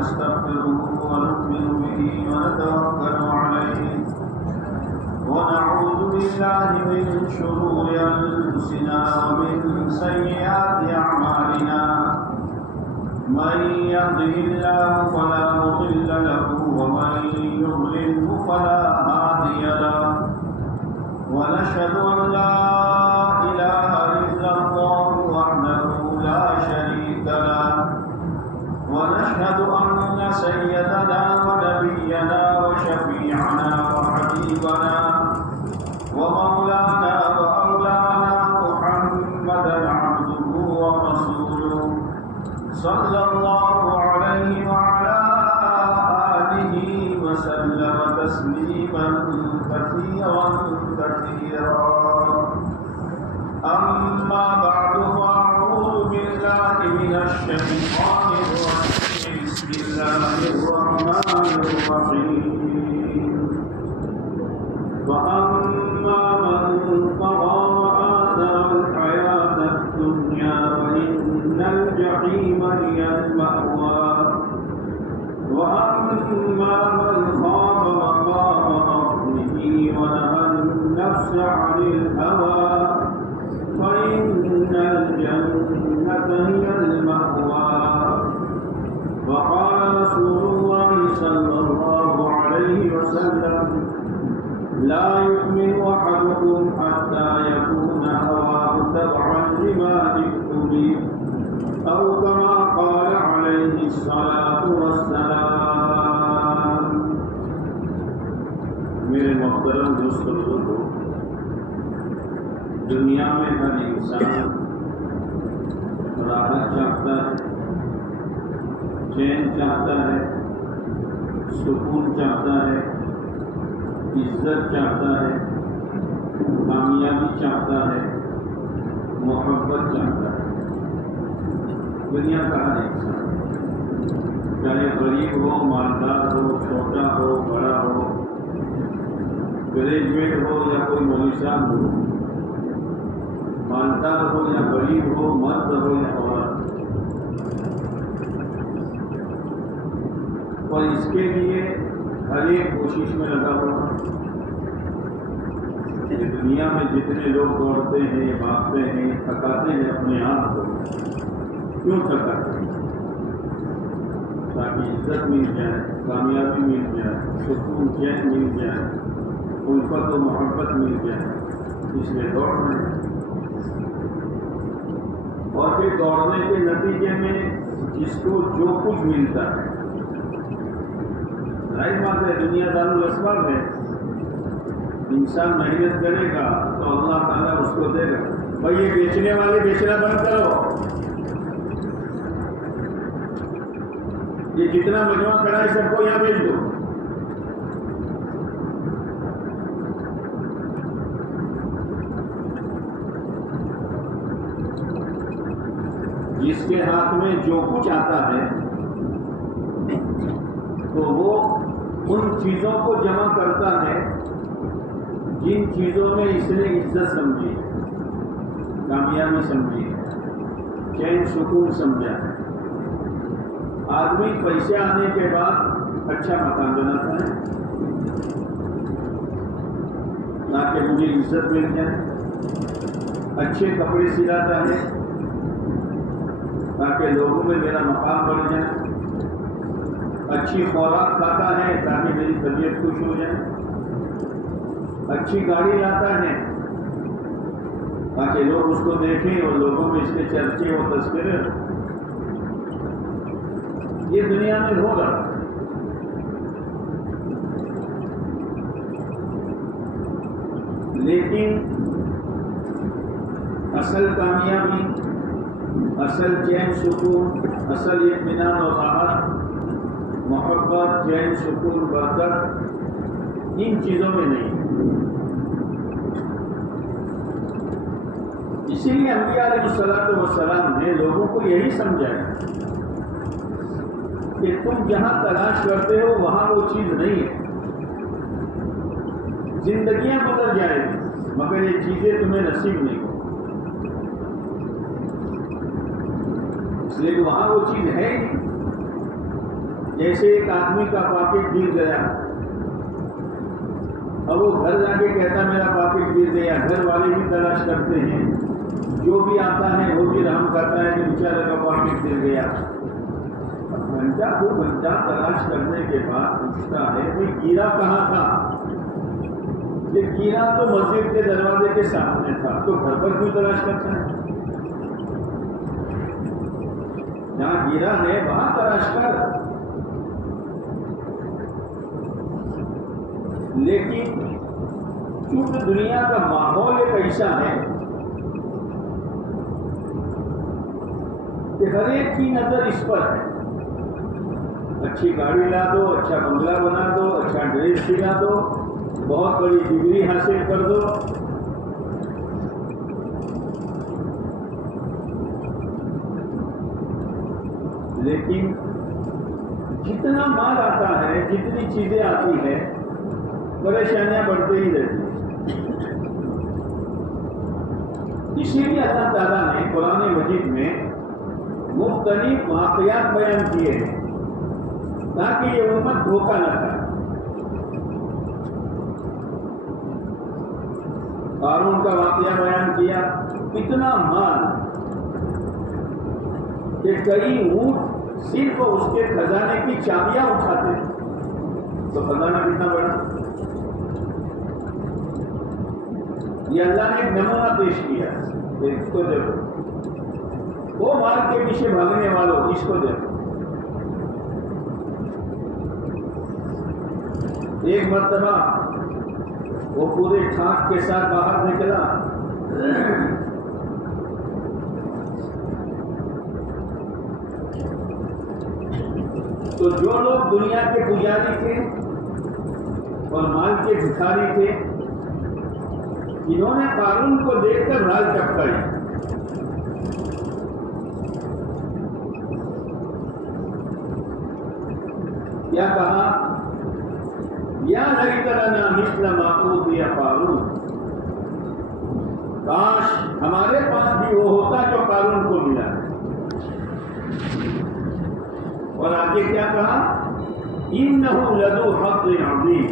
ونستغفره ونؤمن به ونتوكل عليه ونعوذ بالله من شرور أنفسنا ومن سيئات أعمالنا من يهده الله فلا مضل له ومن يضلله فلا هادي له ونشهد أن لا إله إلا الله وحده لا شريك له ونشهد أن سيدنا ونبينا وشفيعنا وحبيبنا ومولانا وأولانا محمدا عبده ورسوله صلى الله عليه وعلى آله وسلم تسليما كثيرا أما بعد فأعوذ بالله من الشيطان الرجيم بسم الله الرحمن الرحيم وأما من طغى وآثر الحياة الدنيا فإن الجحيم هي المأوى وأما من خاف مقام ربه ونهى النفس عن الهوى فإن الجنة هي المأوى وقال رسول الله صلى الله عليه وسلم لا يؤمن أحدكم حتى يكون هواه تبعا لما جئت به أو كما قال عليه الصلاة والسلام. میرے محترم دوست بزرگوں، دنیا میں ہر انسان راحت چاہتا ہے، چین چاہتا ہے، سکون چاہتا ہے، عزت چاہتا ہے، کامیابی چاہتا ہے، محبت چاہتا ہے. دنیا کا ہر انسان چاہے غریب ہو، مالدار ہو، چھوٹا ہو، بڑا ہو، گریجویٹ ہو یا کوئی مولوی ہو، مالدار ہو یا غریب ہو، مرد ہو یا عورت، اور اس کے لیے ہر ایک کوشش میں لگا ہوا کہ دنیا میں جتنے لوگ دوڑتے ہیں، بھاگتے ہیں، تھکاتے ہیں اپنے آپ کو، کیوں تھکاتے ہیں؟ تاکہ عزت مل جائے، کامیابی مل جائے، سکون چین مل جائے، الفت و محبت مل جائے، اس لیے دوڑ رہے ہیں. اور پھر دوڑنے کے نتیجے میں جس کو جو کچھ ملتا ہے، ظاہر بات ہے دنیا دار الاسباب ہے، انسان محنت کرے گا تو اللہ تعالیٰ اس کو دے گا. بھائی یہ بیچنے والے بیچنا بند کرو، یہ جتنا مجموعہ کھڑا ہے سب کو یہاں بیچ دو. جس کے ہاتھ میں جو کچھ آتا ہے تو وہ ان چیزوں کو جمع کرتا ہے جن چیزوں میں اس نے عزت سمجھی، کامیابی سمجھی، چین سکون سمجھا ہے. آدمی پیسے آنے کے بعد اچھا مکان بناتا ہے تاکہ مجھے عزت مل جائے، اچھے کپڑے سلاتا ہے تاکہ لوگوں میں میرا مقام بڑھ جائے، اچھی خوراک کھاتا ہے تاکہ میری طبیعت خوش ہو جائے، اچھی گاڑی لاتا ہے تاکہ لوگ اس کو دیکھیں اور لوگوں میں اس کے چرچے اور تذکرے. یہ دنیا میں ہوگا، لیکن اصل کامیابی، اصل چین سکون، اصل اطمینان اور راحت، محبت، چین سکون، برکت ان چیزوں میں نہیں. اسی لیے انبیاء علیہ الصلوۃ والسلام نے لوگوں کو یہی سمجھایا کہ تم جہاں تلاش کرتے ہو وہاں وہ چیز نہیں ہے. زندگیاں بدل جائیں گی مگر یہ چیزیں تمہیں نصیب نہیں ہو. اس لیے وہاں وہ چیز ہے جیسے ایک آدمی کا پاکٹ گر گیا، اب وہ گھر جا کے کہتا میرا پاکٹ گر گیا، گھر والے بھی تلاش کرتے ہیں، جو بھی آتا ہے وہ بھی رحم کرتا ہے کہ بیچارے کا پاکٹ گر گیا۔ گھنٹہ دو گھنٹہ تلاش کرنے کے بعد پوچھتا ہے کہ گیرا کہاں تھا؟ یہ گیرا تو مسجد کے دروازے کے سامنے تھا، تو گھر پر کیوں تلاش کرتا ہے؟ جہاں گیرا ہے وہاں تلاش کر۔ لیکن چونکہ دنیا کا ماحول ایک ایسا ہے کہ ہر ایک کی نظر اس پر ہے، اچھی گاڑی لا دو، اچھا بنگلہ بنا دو، اچھا ڈریس دلا دو، بہت بڑی ڈگری حاصل کر دو، لیکن جتنا مال آتا ہے، جتنی چیزیں آتی ہیں، پریشانیاں بڑھتے ہی رہتی ہیں۔ اسی لیے اللہ تعالیٰ نے قرآن مجید میں مختلف واقعات بیان کیے ہیں تاکہ یہ امت دھوکہ نہ کھائے۔ قارون کا واقعہ بیان کیا، اتنا مال کہ کئی اونٹ صرف اس کے خزانے کی چابیاں اٹھاتے، تو خزانہ کتنا بڑا۔ یہ اللہ نے ایک نمونہ پیش کیا، اس کو دیکھو، وہ مال کے پیچھے بھاگنے والوں اس کو دیکھو۔ ایک مرتبہ وہ پورے ٹھاک کے ساتھ باہر نکلا، تو جو لوگ دنیا کے پجاری تھے اور مال کے بھکاری تھے، انہوں نے قارون کو دیکھ کر رال ٹپکائی۔ کیا کہا؟ یا لیت لنا مثل ما اوتی قارون، کاش ہمارے پاس بھی وہ ہوتا جو قارون کو ملا۔ اور آگے کیا کہا؟ انہ لذو حظ عظیم،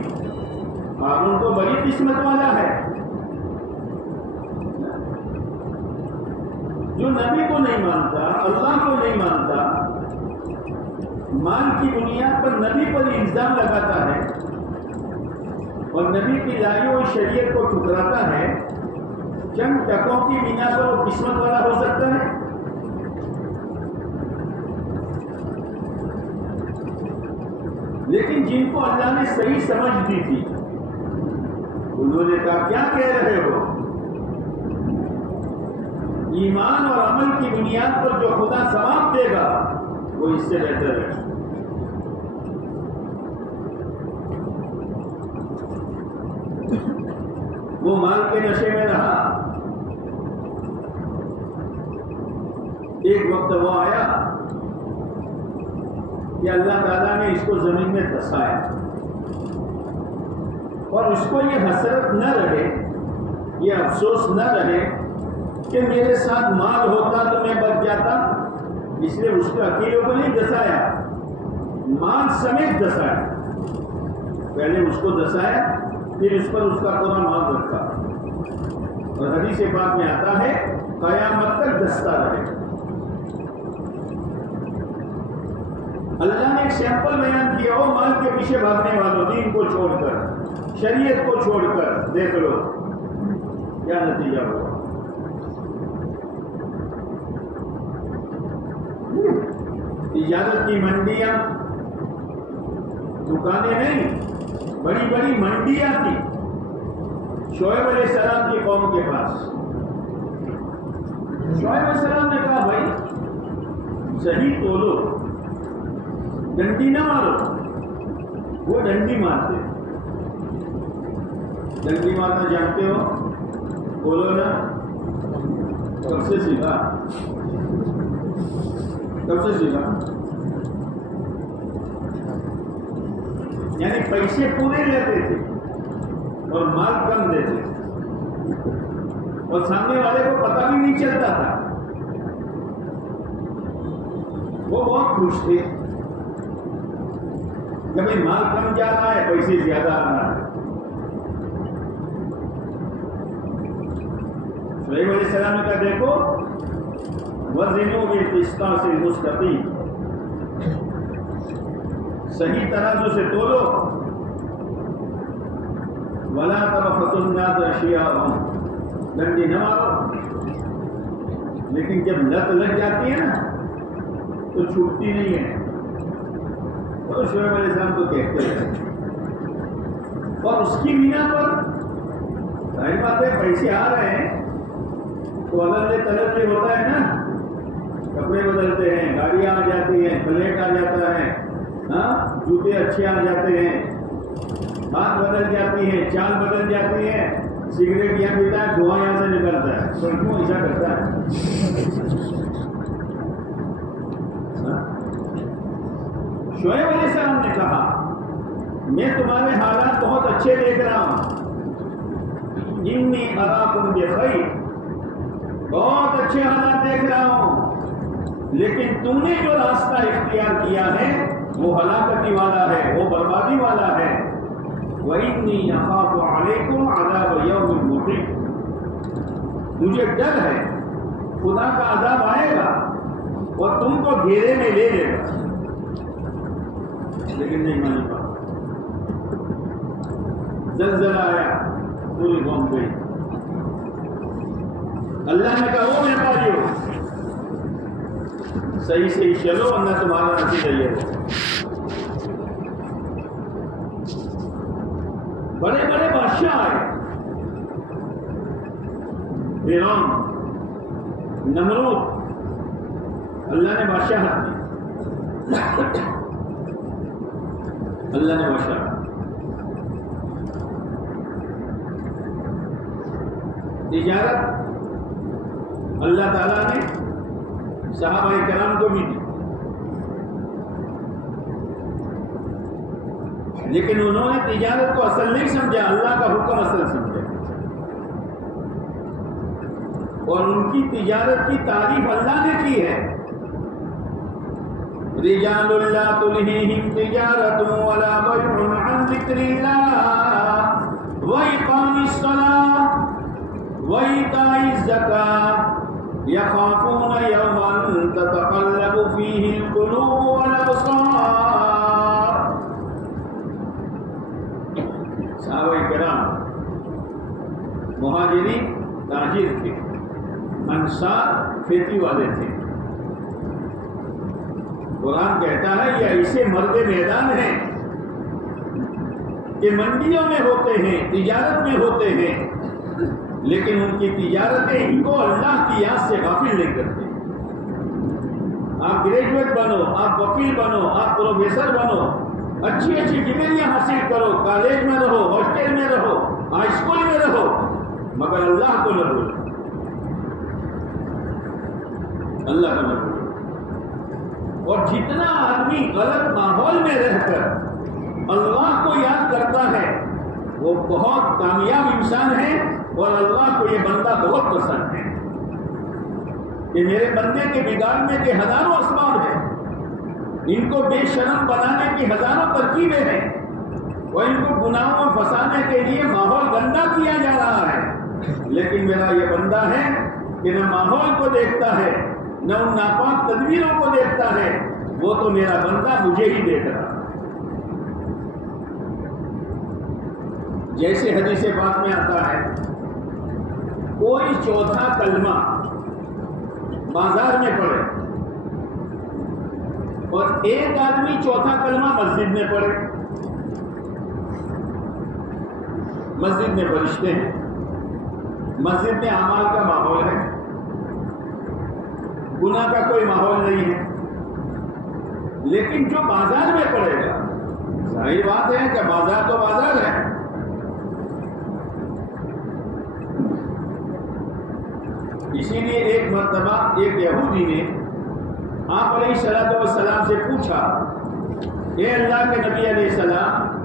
قارون تو بڑی قسمت والا ہے۔ جو نبی کو نہیں مانتا، اللہ کو نہیں مانتا، مال کی بنیاد پر نبی پر الزام لگاتا ہے اور نبی کی لائی ہوئی شریعت کو ٹھکراتا ہے، چند ٹکوں کی بنا پر وہ قسمت والا ہو سکتا ہے؟ لیکن جن کو اللہ نے صحیح سمجھ دی تھی، انہوں نے کہا کیا کہہ رہے ہو؟ ایمان اور عمل کی بنیاد پر جو خدا ثواب دے گا وہ اس سے بہتر ہے۔ وہ مال کے نشے میں رہا۔ ایک وقت وہ آیا کہ اللہ تعالیٰ نے اس کو زمین میں دھسایا، اور اس کو یہ حسرت نہ رہے، یہ افسوس نہ رہے کہ میرے ساتھ مال ہوتا تو میں بچ جاتا، اس لیے اس کے اکیلوں کو نہیں دھسایا، مال سمیت دھسایا۔ پہلے اس کو دھسایا، پھر اس پر اس کا پورا مال رکھا، اور حدیث پاک میں آتا ہے قیامت تک دھستا رہے۔ اللہ نے ایک سیمپل بیان کیا ہو مال کے پیچھے بھاگنے والوں، دین کو چھوڑ کر، شریعت کو چھوڑ کر، دیکھ لو کیا نتیجہ ہوا۔ تجارت کی منڈیاں، دکانیں نہیں، بڑی بڑی منڈیاں تھی شعیب علیہ السلام کی قوم کے پاس۔ شعیب علیہ السلام نے کہا بھائی صحیح تولو، ڈنڈی نہ مارو۔ وہ ڈنڈی مارتے، ڈنڈی مارنا جانتے ہو؟ بولو نا، کب سے سیکھا؟ کب سے سیکھا؟ یعنی پیسے پورے لیتے تھے اور مال کم دیتے تھے، اور سامنے والے کو پتہ بھی نہیں چلتا تھا۔ وہ بہت خوش تھے کہ بھائی مال کم جا رہا ہے، پیسے زیادہ آ رہا ہے. شعیب علیہ السلام نے کہا دیکھو وزنوا بالقسطاس المستقیم، صحیح ترازو سے تولو. ولا تبخسوا الناس اشیاءهم، ڈنڈی نہ مارو. لیکن جب لت لگ جاتی ہے نا تو چھوٹتی نہیں ہے. تو شعیب علیہ السلام کو کہتے ہیں، اور اس کی بنا پر ظاہر بات ہے پیسے آ رہے ہیں تو الگ تلگ ہوتا ہے نا، کپڑے بدلتے ہیں، گاڑیاں آ جاتی ہیں، پلیٹ آ جاتا ہے، جوتے اچھے آ جاتے ہیں، بات بدل جاتی ہے، چال بدل جاتی ہے. سگریٹ یہاں پیتا ہے، دھواں یہاں سے نکلتا ہے. تو کیوں ایسا کرتا ہے؟ شعیب علیہ السلام نے کہا میں تمہارے حالات بہت اچھے دیکھ رہا ہوں، انی اراکم بخیر، بہت اچھے حالات دیکھ رہا ہوں، لیکن تم نے جو راستہ اختیار کیا ہے وہ ہلاکتی والا ہے، وہ بربادی والا ہے. وَإِنِّي أَخَافُ عَلَيْكُمْ عَذَابَ يَوْمٍ مُحِيطٍ، مجھے ڈر ہے خدا کا عذاب آئے گا اور تم کو گھیرے میں لے لے گا. لیکن نہیں مانی پاتا. زلزلہ آیا، پوری قوم گئی. اللہ نے کہا وہ ویپاریو صحیح صحیح چلو ورنہ تمہارا نتیجہ یہ ہو. بڑے بڑے بادشاہ آئے، فرعون، نمرود، اللہ نے بادشاہت دی. اللہ نے بادشاہ تجارت اللہ تعالیٰ نے صحابہ کرام کو بھی دی، لیکن انہوں نے تجارت کو اصل نہیں سمجھا، اللہ کا حکم اصل سمجھا. اور ان کی تجارت کی تعریف اللہ نے کی ہے. رجال لا تلہیہم تجارت ولا بیع عن ذکر اللہ وإقام الصلاة وإیتاء الزکاة یخافون یوما تتقلب فیہ القلوب والابصار. صحابہ کرام مہاجرین تاجر تھے، انصار کھیتی والے تھے. قرآن کہتا ہے یہ ایسے مرد میدان ہیں کہ منڈیوں میں ہوتے ہیں، تجارت میں ہوتے ہیں، لیکن ان کی تجارتیں ان کو اللہ کی یاد سے غافل نہیں کرتی. آپ گریجویٹ بنو، آپ وکیل بنو، آپ پروفیسر بنو، اچھی اچھی ڈگریاں حاصل کرو، کالج میں رہو، ہاسٹل میں رہو، ہائی اسکول میں رہو، مگر اللہ کو نہ بھولو، اللہ کو نہ بھولو. اور جتنا آدمی غلط ماحول میں رہ کر اللہ کو یاد کرتا ہے وہ بہت کامیاب انسان ہے. اور اللہ کو یہ بندہ بہت پسند ہے کہ میرے بندے کے بگاڑنے کے ہزاروں اسباب ہیں، ان کو بے شرم بنانے کی ہزاروں ترکیبیں ہیں، اور ان کو گناہوں میں پھنسانے کے لیے ماحول گندا کیا جا رہا ہے. لیکن میرا یہ بندہ ہے کہ نہ ماحول کو دیکھتا ہے نہ ان ناپاک تدبیروں کو دیکھتا ہے، وہ تو میرا بندہ مجھے ہی دیکھ رہا. جیسے حدیث پاک میں آتا ہے کوئی چوتھا کلمہ بازار میں پڑھے اور ایک آدمی چوتھا کلمہ مسجد میں پڑھے. مسجد میں فرشتے ہیں، مسجد میں اعمال کا ماحول ہے، گناہ کا کوئی ماحول نہیں ہے. لیکن جو بازار میں پڑے گا، ظاہر بات ہے کہ بازار تو بازار ہے. اسی لیے ایک مرتبہ ایک یہودی نے آپ علیہ الصلوۃ والسلام سے پوچھا، اے اللہ کے نبی علیہ السلام،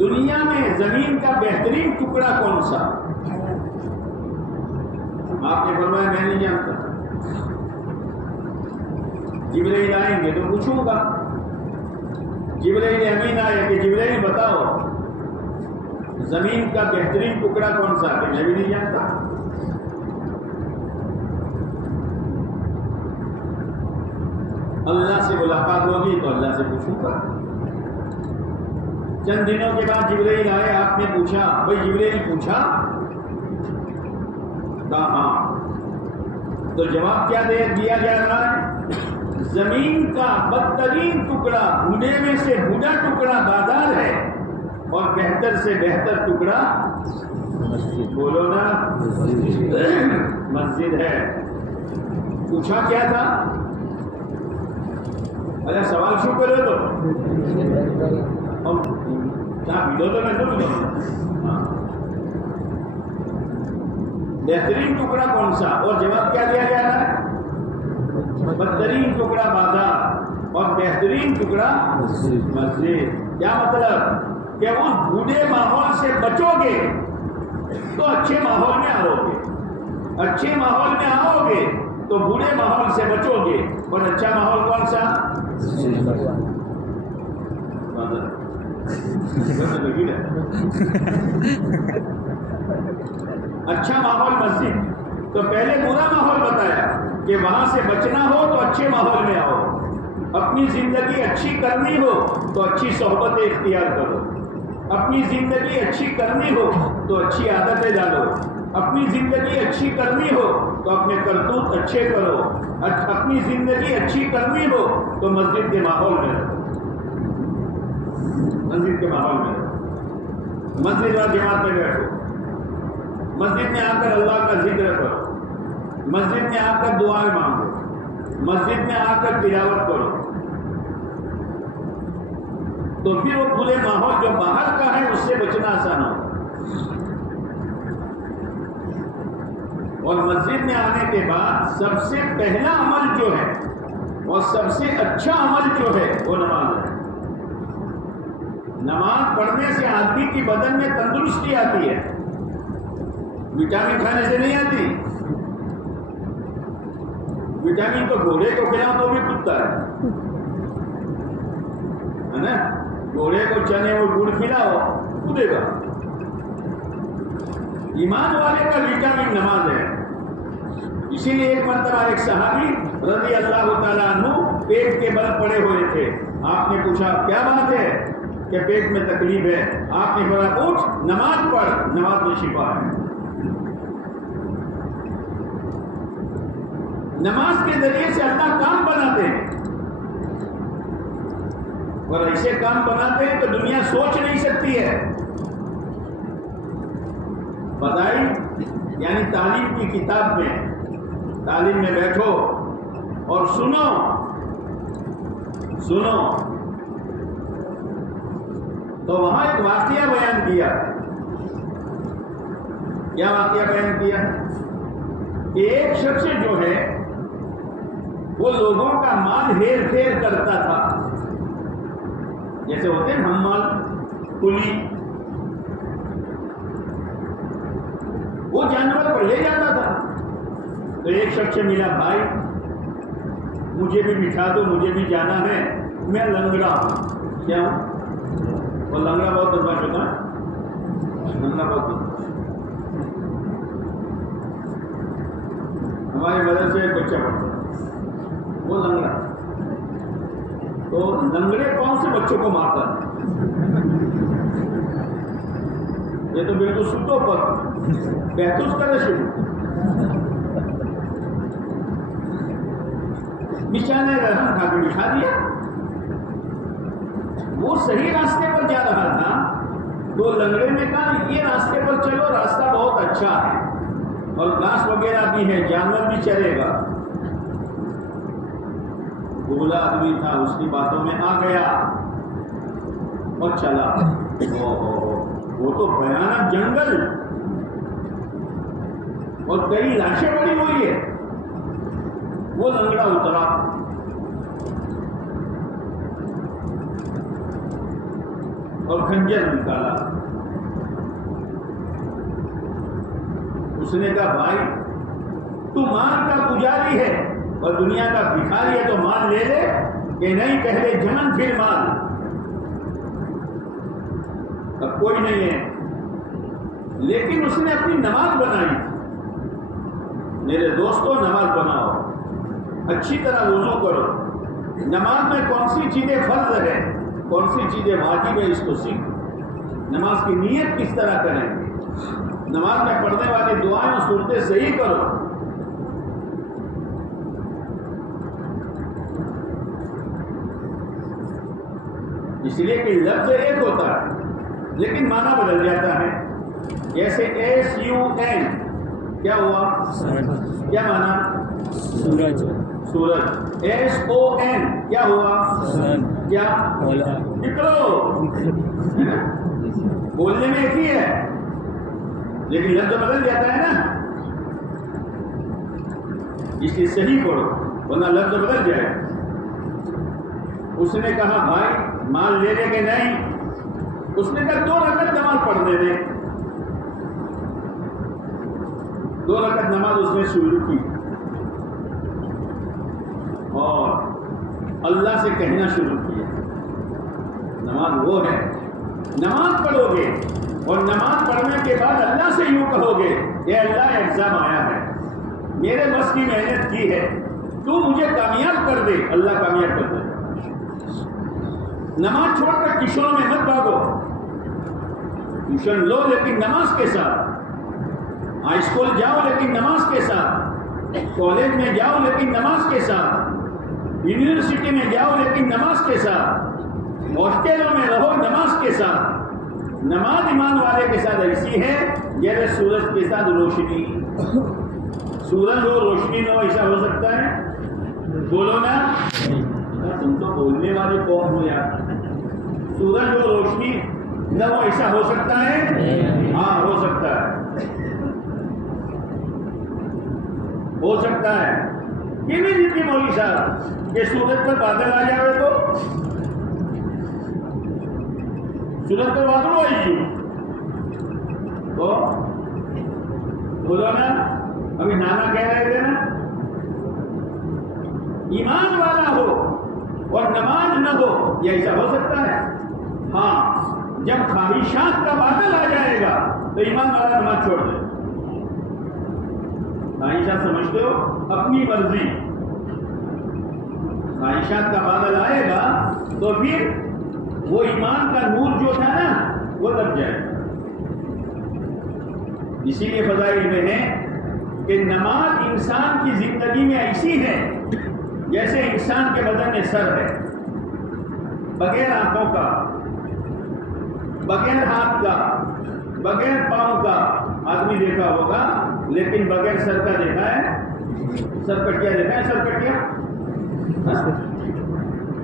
دنیا میں زمین کا بہترین ٹکڑا کون سا؟ آپ نے فرمایا میں نہیں جانتا. جبرائیل آئیں گے تو پوچھوں گا. جبرائیل امین آئے کہ جبرائیل بتاؤ زمین کا بہترین ٹکڑا کون سا ہے؟ میں بھی نہیں جانتا. اللہ سے ملاقات ہوگی تو اللہ سے پوچھوں گا. چند دنوں کے بعد جبرائیل آئے, آپ نے پوچھا, بھائی جبرائیل پوچھا؟ کہا ہاں. تو جواب کیا دیا جا رہا ہے؟ زمین کا بدترین ٹکڑا, بھونے میں سے بھونا ٹکڑا بازار ہے, اور بہتر سے بہتر ٹکڑا بولو نا مسجد ہے. پوچھا کیا تھا؟ ارے سوال شو کرو تو میں تو بہترین ٹکڑا کون سا؟ اور جواب کیا دیا جا رہا ہے؟ بدترین ٹکڑا بازار اور بہترین ٹکڑا مسجد. کیا مطلب؟ کہ اس بوڑھے ماحول سے بچو گے تو اچھے ماحول میں آؤ گے, اچھے ماحول میں آؤ گے تو بوڑھے ماحول سے بچو گے. اور اچھا ماحول کون سا؟ اچھا ماحول مسجد. تو پہلے برا ماحول بتایا کہ وہاں سے بچنا ہو تو اچھے ماحول میں آؤ. اپنی زندگی اچھی کرنی ہو تو اچھی صحبتیں اختیار کرو. اپنی زندگی اچھی کرنی ہو تو اچھی عادتیں ڈالو. اپنی زندگی اچھی کرنی ہو تو اپنے کرتوت اچھے کرو. اپنی زندگی اچھی کرنی ہو تو مسجد کے ماحول میں رہو. مسجد کے ماحول میں رہو. مسجد اور جماعت میں بیٹھو. مسجد میں آ کر اللہ کا ذکر کرو. مسجد میں آ کر دعائیں مانگو. مسجد میں آ کر تلاوت کرو. تو پھر وہ کھلے ماحول جو باہر کا ہے اس سے بچنا آسان ہوگا. اور مسجد میں آنے کے بعد سب سے پہلا عمل جو ہے اور سب سے اچھا عمل جو ہے وہ نماز ہے. نماز پڑھنے سے آدمی کی بدن میں تندرستی آتی ہے. وٹامن کھانے سے نہیں آتی. وٹامن تو گھوڑے کو کھلاؤ تو بھی کودتا ہے نا. گھوڑے کو چنے اور گڑ کھلاؤ کودے گا. ایمان والے کا وٹامن نماز ہے. اسی لیے ایک مرتبہ ایک صحابی رضی اللہ تعالیٰ عنہ پیٹ کے بل پڑے ہوئے تھے. آپ نے پوچھا کیا بات ہے؟ کہ پیٹ میں تکلیف ہے. آپ نے کہا اٹھ نماز پڑھ, نماز میں شفا ہے. نماز کے ذریعے سے اللہ کام بناتے ہیں, اور ایسے کام بناتے ہیں تو دنیا سوچ نہیں سکتی ہے. بدائی یعنی تعلیم کی کتاب میں, تعلیم میں بیٹھو اور سنو. تو وہاں ایک واقعہ بیان کیا. کیا واقعہ بیان کیا؟ کہ ایک شخص جو ہے وہ لوگوں کا مال ہیر پھیر کرتا تھا. جیسے ہوتے ہیں حمال, کلی, وہ جانور کو لے جاتا تھا. تو ایک شخص سے ملا, بھائی مجھے بھی بٹھا دو, مجھے بھی جانا ہے, میں لنگڑا ہوں. کیا ہوں؟ وہ لنگڑا بہت بدماش ہوتا ہے. لنگڑا بہت بدماش. ہمارے مدرسے سے ایک بچہ پڑھتا ہے, وہ لنگڑا. تو لنگڑے پاؤں سے بچوں کو مارتا ہے. یہ تو بالکل سوتو پر بہتوس کرنا شروع. بچانے رحم کھا کے بٹھا دیا. وہ صحیح راستے پر جا رہا تھا تو لنگڑے نے کہا یہ راستے پر چلو, راستہ بہت اچھا ہے اور گھاس وغیرہ بھی ہے, جانور بھی چلے گا. بولا آدمی تھا, اس کی باتوں میں آ گیا اور چلا. وہ تو بھیانک جنگل اور کئی لاشیں پڑی ہوئی ہے. وہ لنگڑا اترا اور خنجر نکالا. اس نے کہا بھائی تو مال کا پجاری ہے, اور دنیا کا بھکاری ہے تو مال لے لے کہ نہیں، کہہ لے جان پھر مال. اب کوئی نہیں ہے، لیکن اس نے اپنی نماز بنائی. میرے دوستوں نماز بناؤ، اچھی طرح وضو کرو. نماز میں کون سی چیزیں فرض ہے، کون سی چیزیں واجب ہے، اس کو سیکھو. نماز کی نیت کس طرح کریں، نماز میں پڑھنے والی دعائیں اور صورتیں صحیح کرو. اس لیے کہ لفظ ایک ہوتا ہے لیکن معنی بدل جاتا ہے. جیسے SUN کیا ہوا، کیا معنی؟ سورج. سورج. SON کیا ہوا، کیا؟ نکلو. بولنے میں ایک ہی ہے لیکن لفظ بدل جاتا ہے نا. اس لیے صحیح پڑھو ورنہ لفظ بدل جائے. اس نے کہا بھائی مال لے لے کہ نہیں، اس نے کہا 2 رکعت نماز پڑھ دے دے. 2 رکعت نماز اس نے شروع کی اور اللہ سے کہنا شروع کیا. نماز وہ ہے، نماز پڑھو گے اور نماز پڑھنے کے بعد اللہ سے یوں کہو گے اے اللہ ایگزام آیا ہے، میرے بس کی محنت کی ہے، تو مجھے کامیاب کر دے. اللہ کامیاب کر دے. نماز چھوڑ کر ٹیوشنوں میں مت بھاگو. ٹیوشن لو لیکن نماز کے ساتھ. ہائی اسکول جاؤ لیکن نماز کے ساتھ. کالج میں جاؤ لیکن نماز کے ساتھ. یونیورسٹی میں جاؤ لیکن نماز کے ساتھ. ہاسٹلوں میں رہو نماز کے ساتھ. نماز ایمان والے کے ساتھ ایسی ہے جیسے سورج کے ساتھ روشنی. سورج ہو روشنی نہ ہو، ایسا ہو سکتا ہے؟ بولو نا، تم تو بولنے والے قوم ہو یار. سورج ہو روشنی نہ ہو، ایسا ہو سکتا ہے؟ ہاں ہو سکتا ہے، ہو سکتا ہے. یہ نہیں جتنی مولوی صاحب کہ سورج پر بادل آ جائے تو سورج پر بادل آئی گی تو بولو نا. ابھی نانا کہہ رہے تھے نا، ایمان والا ہو اور نماز نہ ہو، یہ ایسا ہو سکتا ہے؟ ہاں، جب خواہشات کا بادل آ جائے گا تو ایمان والا نماز چھوڑ دے. خواہشات سمجھتے ہو؟ اپنی مرضی. خواہشات کا بادل آئے گا تو پھر وہ ایمان کا نور جو تھا نا وہ دب جائے گا. اسی لیے فضائل میں ہے کہ نماز انسان کی زندگی میں ایسی ہے جیسے انسان کے بدن میں سر ہے. بغیر آنکھوں کا، بغیر ہاتھ کا، بغیر پاؤں کا آدمی دیکھا ہوگا لیکن بغیر سر کا دیکھا ہے؟ سر کٹیا دیکھا ہے؟ سر کٹیا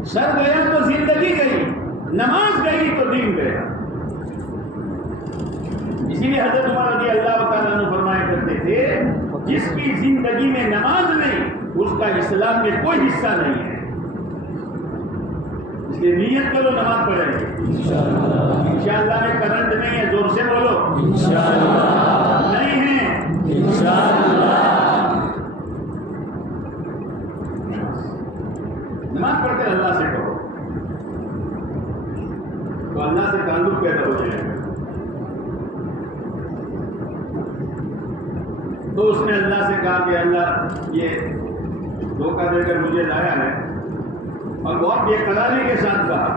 سر گیا تو زندگی گئی، نماز گئی تو دین گیا. اسی لیے حضرت عمر رضی اللہ تعالیٰ عنہ فرمایا کرتے تھے جس کی زندگی میں نماز نہیں اس کا اسلام میں کوئی حصہ نہیں ہے. اس لیے نیت کرو نماز پڑھیں گے انشاءاللہ. میں کرنٹ نہیں ہے، زور سے بولو انشاءاللہ. نہیں ہے انشاءاللہ. نماز پڑھ کر اللہ سے کہو تو اللہ سے تعلق پیدا ہو جائے گا. تو اس نے اللہ سے کہا کہ اللہ یہ دھوکہ دے کر مجھے لایا ہے، اور بہت بے قراری کے ساتھ کہا.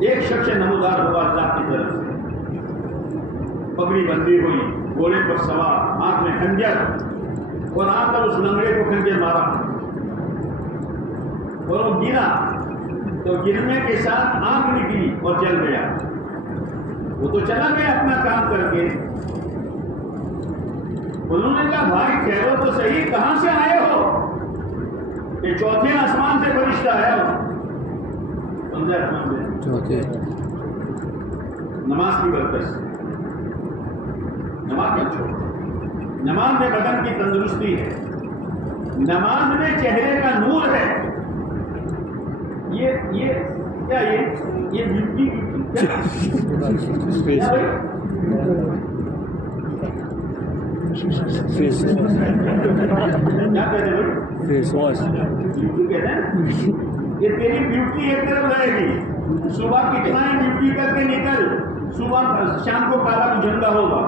ایک شخص نمودار ہوا اللہ کی طرف سے، پگڑی بندی ہوئی، گھوڑے پر سوار، ہاتھ میں خنجر، اور آ کر اس لنگڑے کو خنجر مارا اور وہ گرا تو گرنے کے ساتھ آنکھ نکلی اور جل گیا. وہ تو چلا گیا اپنا کام کر کے. انہوں نے کہا بھائی ٹھہرو تو صحیح، کہاں سے آئے ہو؟ کہ چوتھے آسمان سے فرشتہ آیا ہو. چوتھے نماز کی برکت سے نماز چھوڑ. نماز میں بدن کی تندرستی ہے، نماز میں چہرے کا نور ہے. یہ کیا یہ مٹی فیس کیا کہتے ہیں بھائی؟ Face wash. بیوٹی کہتے ہیں. یہ تیری بیوٹی ایک طرف رہے گی. صبح کتنا ہی بیوٹی کر کے نکل, صبح شام کو کالا جھنڈا ہوگا.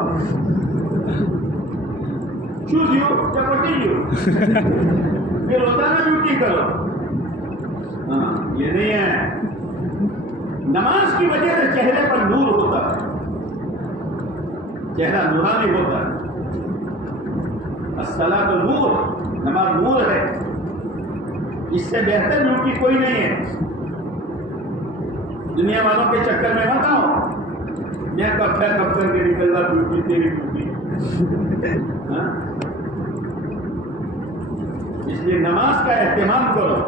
چوز یو چپٹی یو. پھر روزانہ بیوٹی کرو. ہاں یہ نہیں ہے. نماز کی وجہ سے چہرے پر نور ہوتا ہے, چہرہ نورانی ہوتا ہے. الصلاۃ نور, نماز نور ہے. اس سے بہتر بیوٹی کوئی نہیں ہے. دنیا والوں کے چکر میں مت آؤ, میں کب کر کے نکل رہا بیوٹی تیری بیوٹی. اس لیے نماز کا اہتمام کرو.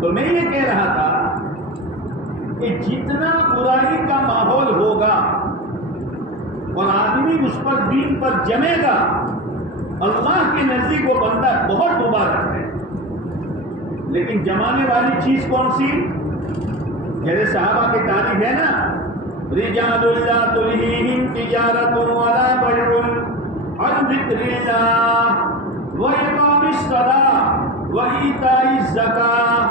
تو میں یہ کہہ رہا تھا کہ جتنا برائی کا ماحول ہوگا اور آدمی اس پر دین پر جمے گا, اللہ کے نزدیک وہ بندہ بہت مبارک ہے. لیکن جمانے والی چیز کون سی؟ جیسے صحابہ کی تعریف ہے نا, رجال لا تلہیہم تجارۃ ولا بیع عن ذکر اللہ وإقام الصلاۃ وإیتاء الزکاۃ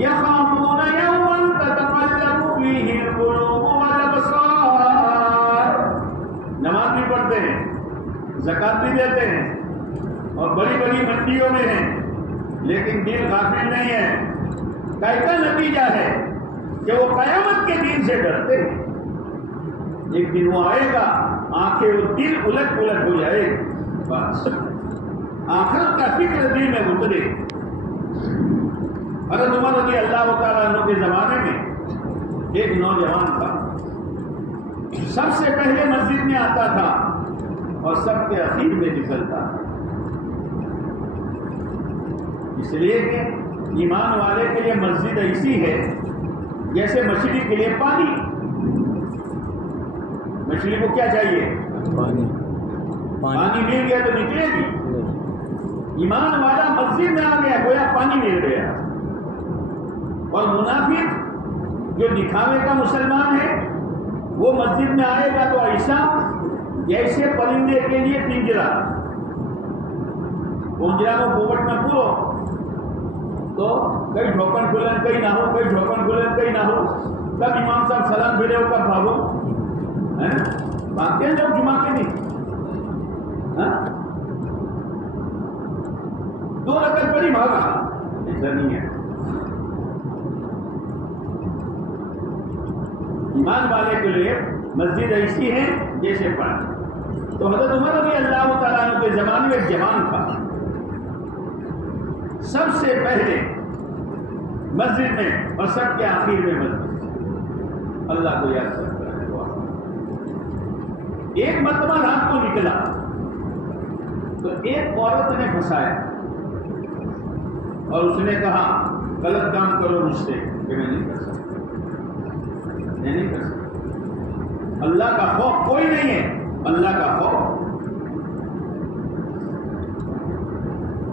یخافون یوما تتقلب فیہ القلوب والابصار. نماز بھی پڑھتے ہیں, زکات بھی دیتے ہیں, اور بڑی بڑی منڈیوں میں ہیں, لیکن دل غافل نہیں ہے. کا نتیجہ ہے کہ وہ قیامت کے دن سے ڈرتے ہیں. ایک دن وہ آئے گا, آنکھیں اور دل الٹ پلٹ ہو جائے گا. بس آخرت کا فکر دل میں اترے. حضرت عمر رضی اللہ تعالیٰ عنہ کے زمانے میں ایک نوجوان تھا, سب سے پہلے مسجد میں آتا تھا اور سب کے اخیر میں نکلتا. اس لیے کہ ایمان والے کے لیے مسجد ایسی ہے جیسے مچھلی کے لیے پانی. مچھلی کو کیا چاہیے؟ پانی مل گیا تو نکلے گی. ایمان والا مسجد میں آ گیا گویا پانی مل گیا. اور منافق جو دکھاوے کا مسلمان ہے وہ مسجد میں آئے گا تو ایسا جیسے پرندے کے لیے پنجرا کو پوپٹ نہ پورو تو کئی ڈھوکن کھلن کئی نہ ہو, کئی ڈھوکن کھلن کئی نہ ہو. کب امام صاحب سلام بھیجے ہو کب بھاگو بھاگتے ہیں جب جمعہ کے دن. 2 رکعت پڑھی بھاگا, ایسا نہیں ہے. ایمان والے کے لیے مسجد ایسی ہے جیسے پانی. تو حضرت عمر رضی اللہ تعالیٰ عنہ کے زمانے میں ایک جوان تھا, سب سے پہلے مسجد میں اور سب کے آخر میں مسجد. اللہ کو یاد کرتا ہے. ایک مرتبہ رات کو نکلا تو ایک عورت نے پھنسایا اور اس نے کہا غلط کام کرو مجھ سے, کہ میں نہیں کر سکتا, میں نہیں کر سکتا. اللہ کا خوف کوئی نہیں ہے, اللہ کا خوف.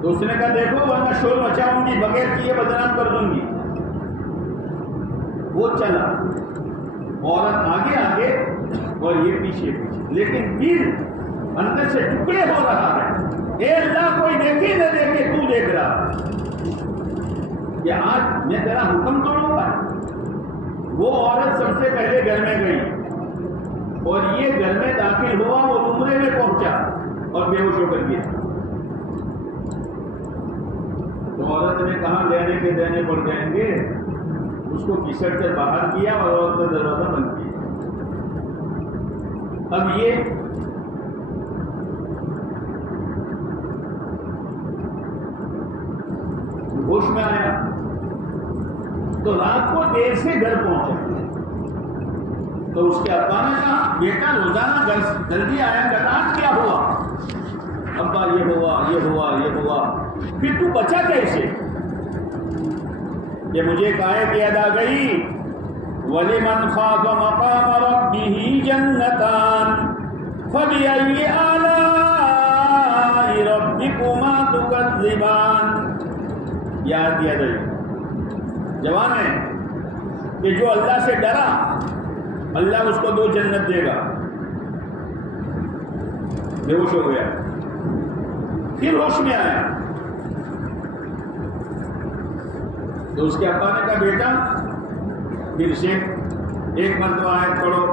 تو اس نے کہا دیکھو ورنہ شور مچاؤں گی, بغیر کیے بدنام کر دوں گی. وہ چلا, عورت آگے آگے اور یہ پیچھے پیچھے, لیکن دل اندر سے ٹکڑے ہو رہا ہے. اے اللہ کوئی دیکھے نہ دیکھے تو دیکھ رہا ہے کہ آج میں تیرا حکم توڑوں گا. وہ عورت سب سے پہلے گھر میں گئی اور یہ گھر میں داخل ہوا, وہ عمرے میں پہنچا اور بے ہوش ہو کر گیا. تو عورت نے کہا لینے کے دینے پڑ جائیں گے, اس کو کسڑ کر باہر کیا اور عورت نے دروازہ بند کیا. اب یہ ہوش میں آیا تو رات کو دیر سے گھر پہنچا. تو اس کے ابا نے کہا بیٹا روزانہ جلدی آیا کر, آج کیا ہوا؟ ابا یہ ہوا یہ ہوا یہ ہوا. پھر تو بچا کیسے؟ کہ مجھے ایک آیت یاد آ گئی, وَلِمَنْ خَافَ مَقَامَ رَبِّهِ جَنَّتَانِ فَبِأَيِّ آلَاءِ رَبِّكُمَا تُكَذِّبَانِ. یاد دیا گئی جوان ہے کہ جو اللہ سے ڈرا اللہ اس کو 2 جنت دے گا. بے ہوش ہو گیا، پھر ہوش میں آیا تو اس کے ابا نے کہا بیٹا پھر سے ایک مرتبہ آیت پڑھو،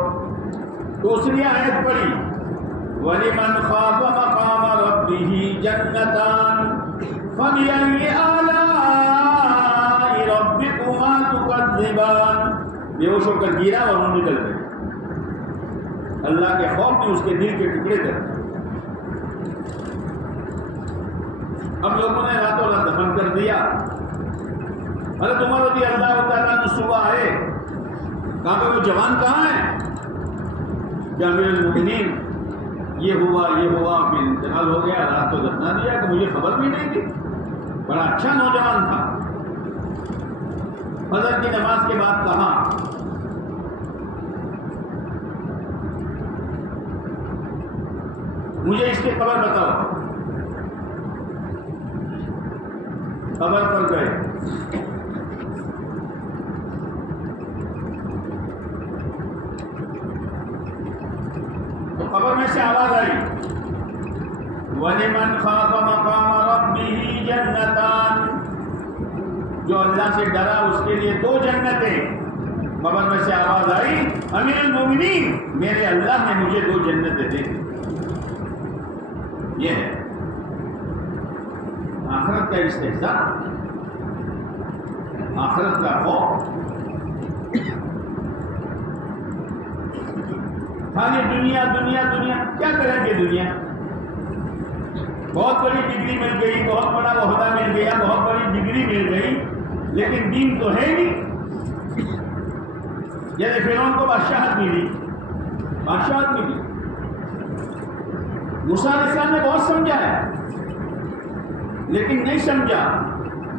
دوسری آیت پڑھی وَلِمَنْ خَافَ مَقَامَ رَبِّهِ جَنَّتَانِ فَبِأَيِّ آلَاءِ رَبِّكُمَا تُكَذِّبَانِ، بے ہوش ہو کر گرا اور منہ نکل گئے۔ اللہ کے خوف نے اس کے دل کے ٹکڑے کر دیے۔ اب لوگوں نے راتوں رات دفن کر دیا۔ حضرت عمر رضی اللہ تعالیٰ عنہ صبح آئے، کہا کہ وہ جوان کہاں ہے؟ کہ امیر المؤمنین یہ ہوا پھر انتقال ہو گیا، رات تو دفنا دیا کہ مجھے خبر بھی نہیں تھی، بڑا اچھا نوجوان تھا۔ فجر کی نماز کے بعد کہا مجھے اس کی خبر بتاؤ۔ خبر پر گئے، تو خبر میں سے آواز آئی وَلِمَنْ خَافَ مَقَامَ رَبِّهِ جَنَّتَانِ، جو اللہ سے ڈرا اس کے لیے 2 جنتیں۔ خبر میں سے آواز آئی امیر المومنین میرے اللہ نے مجھے 2 جنتیں دے دی۔ یہ ہے آخرت کا استحصال، آخرت کا خوف۔ خالی دنیا دنیا دنیا، کیا کریں گے دنیا؟ بہت بڑی ڈگری مل گئی، بہت بڑا عہدہ مل گیا، بہت بڑی ڈگری مل گئی، لیکن دین تو ہے نہیں۔ جیسے فرعون کو بادشاہت ملی، موسیٰ علیہ السلام نے بہت سمجھا ہے لیکن نہیں سمجھا۔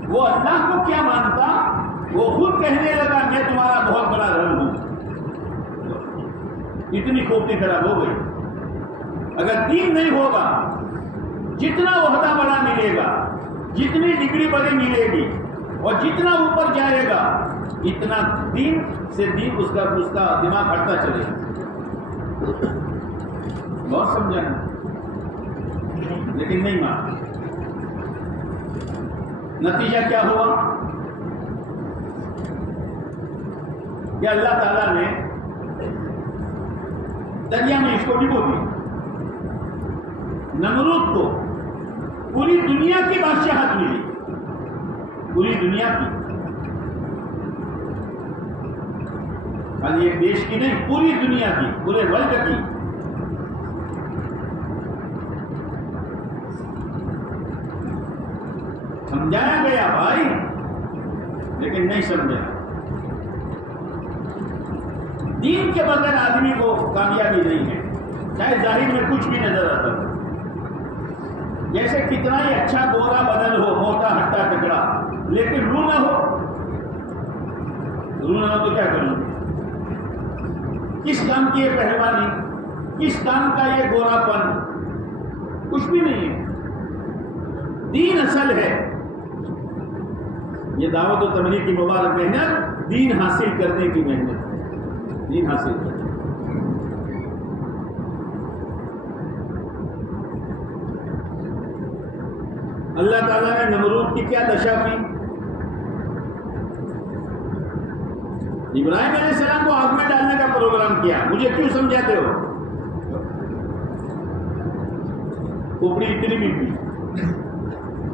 وہ اللہ کو کیا مانتا، وہ خود کہنے لگا میں تمہارا بہت بڑا رب ہوں۔ اتنی خوبصورتی خراب ہو گئی۔ اگر دین نہیں ہوگا، جتنا عہدہ بڑا ملے گا، جتنی ڈگری بڑی ملے گی اور جتنا اوپر جائے گا، اتنا دین سے دین اس کا دماغ ہٹتا چلے گا۔ بہت سمجھانا لیکن نہیں مانا۔ نتیجہ کیا ہوا کہ اللہ تعالیٰ نے دریا میں اس کو ڈبو دیا۔ نمرود کو پوری دنیا کی بادشاہت ملی، پوری دنیا کی، خالی ایک دیش کی نہیں، پوری دنیا کی، پورے ورلڈ کی۔ سمجھایا گیا بھائی لیکن نہیں سمجھا۔ دین کے بغیر آدمی کو کامیابی نہیں ہے، چاہے ظاہر میں کچھ بھی نظر آتا ہو، جیسے کتنا ہی اچھا گورا بدل ہو، موٹا ہٹا ٹکڑا، لیکن روح نہ ہو تو کیا کروں؟ کس کام کی یہ پہلوانی، کس کام کا یہ گورا پن؟ کچھ بھی نہیں ہے۔ دین اصل ہے۔ یہ دعوت و تبلیغ کی مبارک محنت دین حاصل کرنے کی محنت ہے، دین حاصل کرنے۔ اللہ تعالیٰ نے نمرود کی کیا دشا کی؟ ابراہیم علیہ السلام کو آگ میں ڈالنے کا پروگرام کیا۔ مجھے کیوں سمجھاتے ہو؟ کھوپڑی اتنی بھی تھی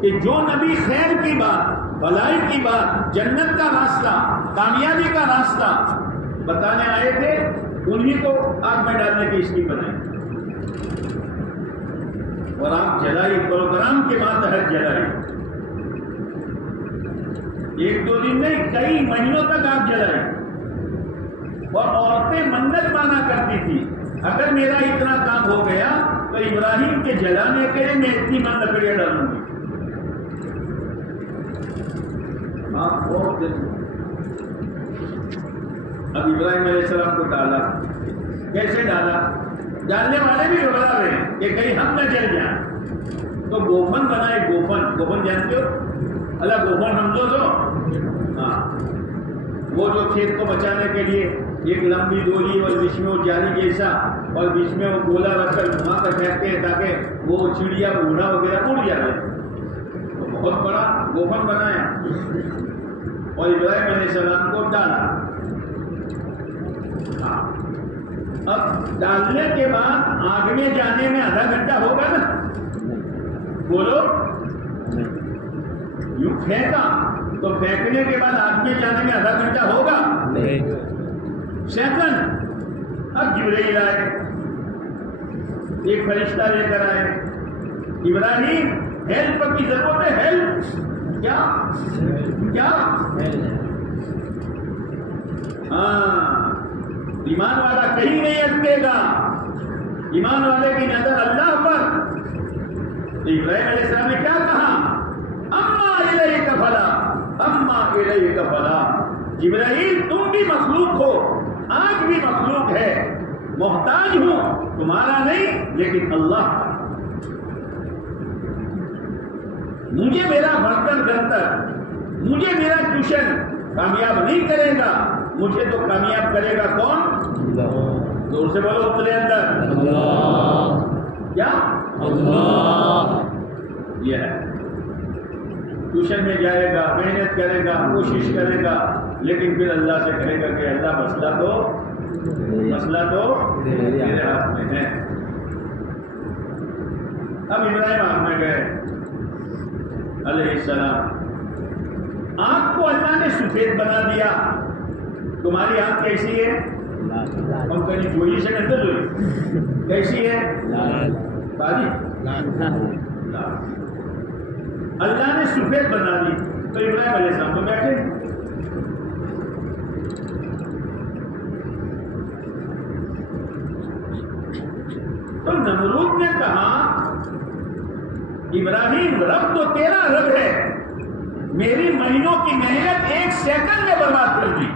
کہ جو نبی خیر کی بات، بھلائی کی بات، جنت کا راستہ، کامیابی کا راستہ بتانے آئے تھے، انہی کو آگ میں ڈالنے کی اسکیم بنائی اور آگ جلائی، پروگرام کے بعد حد جلائی۔ 1-2 دن نہیں، کئی مہینوں تک آگ جلائی اور عورتیں منت مانا کرتی تھی اگر میرا اتنا کام ہو گیا تو ابراہیم کے جلانے کے لیے میں اتنی من لکڑیاں ڈالوں گی۔ اب ابراہیم علیہ السلام کو ڈالا، کیسے ڈالا؟ ڈالنے والے بھی گھبرا رہے ہیں کہ کہیں ہم نہ جل جائیں، تو گوفن بنائے۔ گوفن جانتے ہو؟ اللہ گوفن ہم تو ہاں، وہ جو کھیت کو بچانے کے لیے ایک لمبی ڈوری اور بیچ میں وہ جالی جیسا اور بیچ میں وہ گولا رکھ کر گھما کر پھینکتے ہیں تاکہ وہ چڑیا بوڑھا وغیرہ اڑ جائے. بہت بڑا گوفن بنایا اور ابراہیم علیہ السلام کو ڈالا. اب ڈالنے کے بعد آگ میں جانے میں آدھا گھنٹہ ہوگا نا؟ بولو. یوں پھینکا تو پھینکنے کے بعد آگ میں جانے میں آدھا گھنٹہ ہوگا؟ سیکنڈ. اب جبرائیل آئے, ایک فرشتہ لے کر آئے. ابراہیم ہیلپ کی ضرورت ہے. ہیلپ کیا کیا؟ ہاں, ایمان والا کہیں نہیں اٹکے گا. ایمان والے کی نظر اللہ پر. ابراہیم علیہ السلام نے کیا کہا؟ اما الیک فلا, اما الیک فلا. ابراہیم تم بھی مخلوق ہو, آگ بھی مخلوق ہے, محتاج ہوں, تمہارا نہیں لیکن اللہ کا. مجھے میرا برتن گنتر, مجھے میرا ٹیوشن کامیاب نہیں کرے گا, مجھے تو کامیاب کرے گا کون؟ زور سے بولو اترے اندر. کیا؟ یہ ہے. ٹیوشن میں جائے گا, محنت کرے گا, کوشش کرے گا, لیکن پھر اللہ سے کہے گا کہ اللہ مسئلہ تو میرے ہاتھ میں ہے. اب ابراہیم آگ میں گئے علیہ السلام. آنکھ کو اللہ نے سفید بنا دیا. تمہاری آنکھ کیسی ہے؟ ہم کہیں جوئی سے کہتے جوئی کیسی ہے؟ کالی. اللہ نے سفید بنا دی. تو ابراہیم علیہ السلام تو بیٹھے. تو نمرود نے کہا ابراہیم رب تو تیرا رب ہے, میری مہینوں کی محنت ایک سیکنڈ میں برباد کر دی.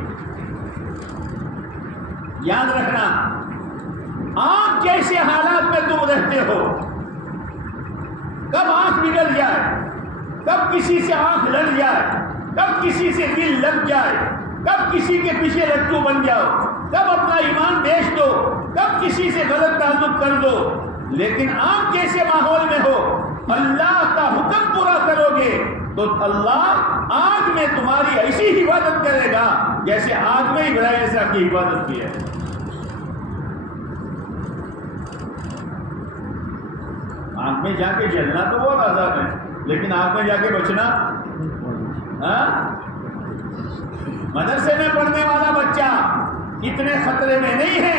یاد رکھنا, آنکھ جیسے حالات میں تم رہتے ہو, کب آنکھ بگڑ جائے, کب کسی سے آنکھ لڑ جائے, کب کسی سے دل لگ جائے, کب کسی کے پیچھے لٹو بن جاؤ, کب اپنا ایمان بیچ دو, کب کسی سے غلط تعلق کر دو, لیکن آنکھ جیسے ماحول میں ہو, اللہ کا حکم پورا کرو گے تو اللہ آگ میں تمہاری ایسی حفاظت کرے گا جیسے آگ میں ابراہیم علیہ السلام کی حفاظت کی ہے. آگ میں جا کے جلنا تو بہت آسان ہے, لیکن آگ میں جا کے بچنا. مدرسے میں پڑھنے والا بچہ اتنے خطرے میں نہیں ہے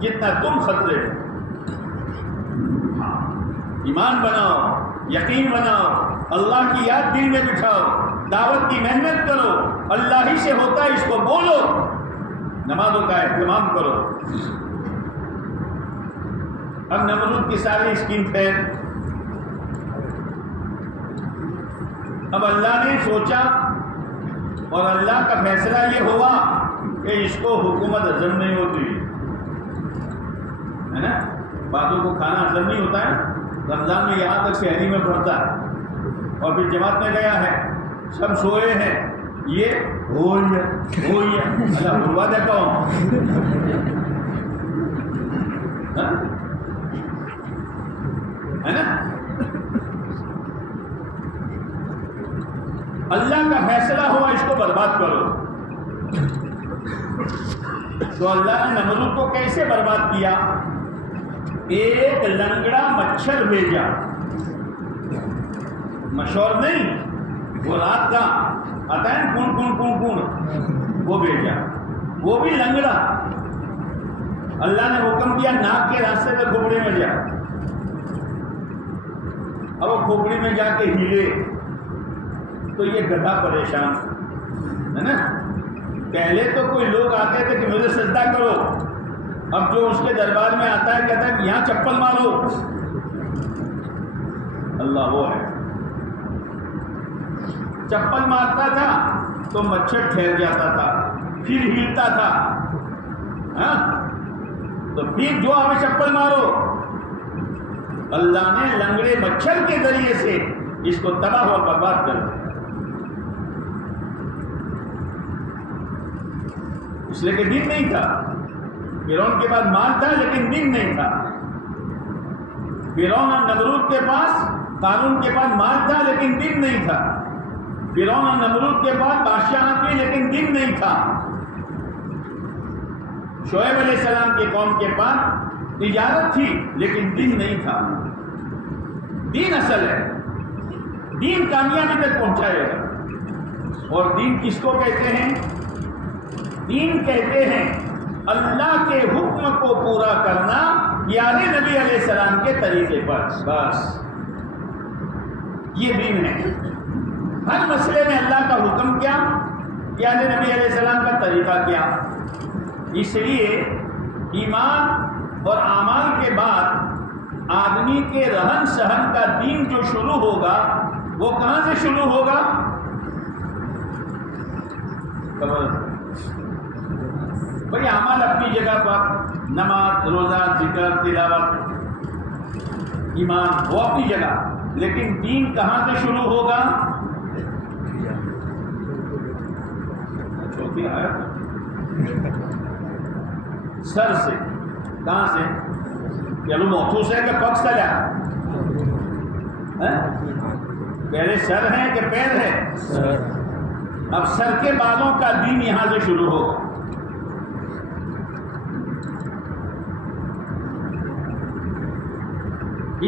جتنا تم خطرے میں. ایمان بناؤ, یقین بناؤ, اللہ کی یاد دل میں بٹھاؤ, دعوت کی محنت کرو, اللہ ہی سے ہوتا ہے اس کو بولو, نمازوں کا اہتمام کرو. اب نمرود کی ساری اسکیم فیل. اب اللہ نے سوچا اور اللہ کا فیصلہ یہ ہوا کہ اس کو حکومت ہضم نہیں ہوتی ہے نا. باتوں کو کھانا ہضم نہیں ہوتا ہے. رمضان میں یہاں تک شہری میں پڑھتا ہے اور پھر جماعت میں گیا ہے, سب سوئے ہیں, یہ ہوئی اللہ بلوا دیتا ہوں. ہے نا. اللہ کا فیصلہ ہوا اس کو برباد کرو. تو اللہ نے نمرود کو کیسے برباد کیا؟ ایک لنگڑا مچھر بھیجا, مشور نہیں, وہ رات کا آتا ہے کون کون کون کون, وہ بھیجا, وہ بھی لنگڑا. اللہ نے حکم دیا ناک کے راستے سے کھوپڑی میں جا. اب وہ کھوپڑی میں جا کے ہلے تو یہ گدھا پریشان ہے نا. پہلے تو کوئی لوگ آتے تھے کہ مجھے سجدہ کرو, اب جو اس کے دربار میں آتا ہے کہتا ہے یہاں چپل مارو. اللہ وہ ہے, چپل مارتا تھا تو مچھر ٹھہر جاتا تھا, پھر ہلتا تھا. تو پھر جو ہمیں چپل مارو, اللہ نے لنگڑے مچھر کے ذریعے سے اس کو تباہ اور برباد کر دیا. اس لیے کہ دین نہیں تھا. فرعون کے پاس مال تھا لیکن دین نہیں تھا. فرعون اور نمرود کے پاس قارون کے پاس مال تھا لیکن دین نہیں تھا. فرعون اور نمرود کے پاس بادشاہ تھے لیکن دین نہیں تھا. شعیب علیہ السلام کی قوم کے پاس تجارت تھی لیکن دین نہیں تھا. دین اصل ہے. دین کامیابی تک پہنچائے گا. اور دین کس کو کہتے ہیں؟ دین کہتے ہیں اللہ کے حکم کو پورا کرنا یعنی نبی علیہ السلام کے طریقے پر. بس یہ دین ہے. ہر مسئلے میں اللہ کا حکم کیا یعنی نبی علیہ السلام کا طریقہ کیا. اس لیے ایمان اور اعمال کے بعد آدمی کے رہن سہن کا دین جو شروع ہوگا وہ کہاں سے شروع ہوگا؟ بھائی اعمال اپنی جگہ پر، نماز، روزہ، ذکر، تلاوت، ایمان وہ اپنی جگہ، لیکن دین کہاں سے شروع ہوگا؟ سر سے. کہاں سے؟ چلو موتو سے کہ پگ سے لیا؟ پہلے سر ہے کہ پیر ہے؟ اب سر کے بالوں کا دین یہاں سے شروع ہوگا.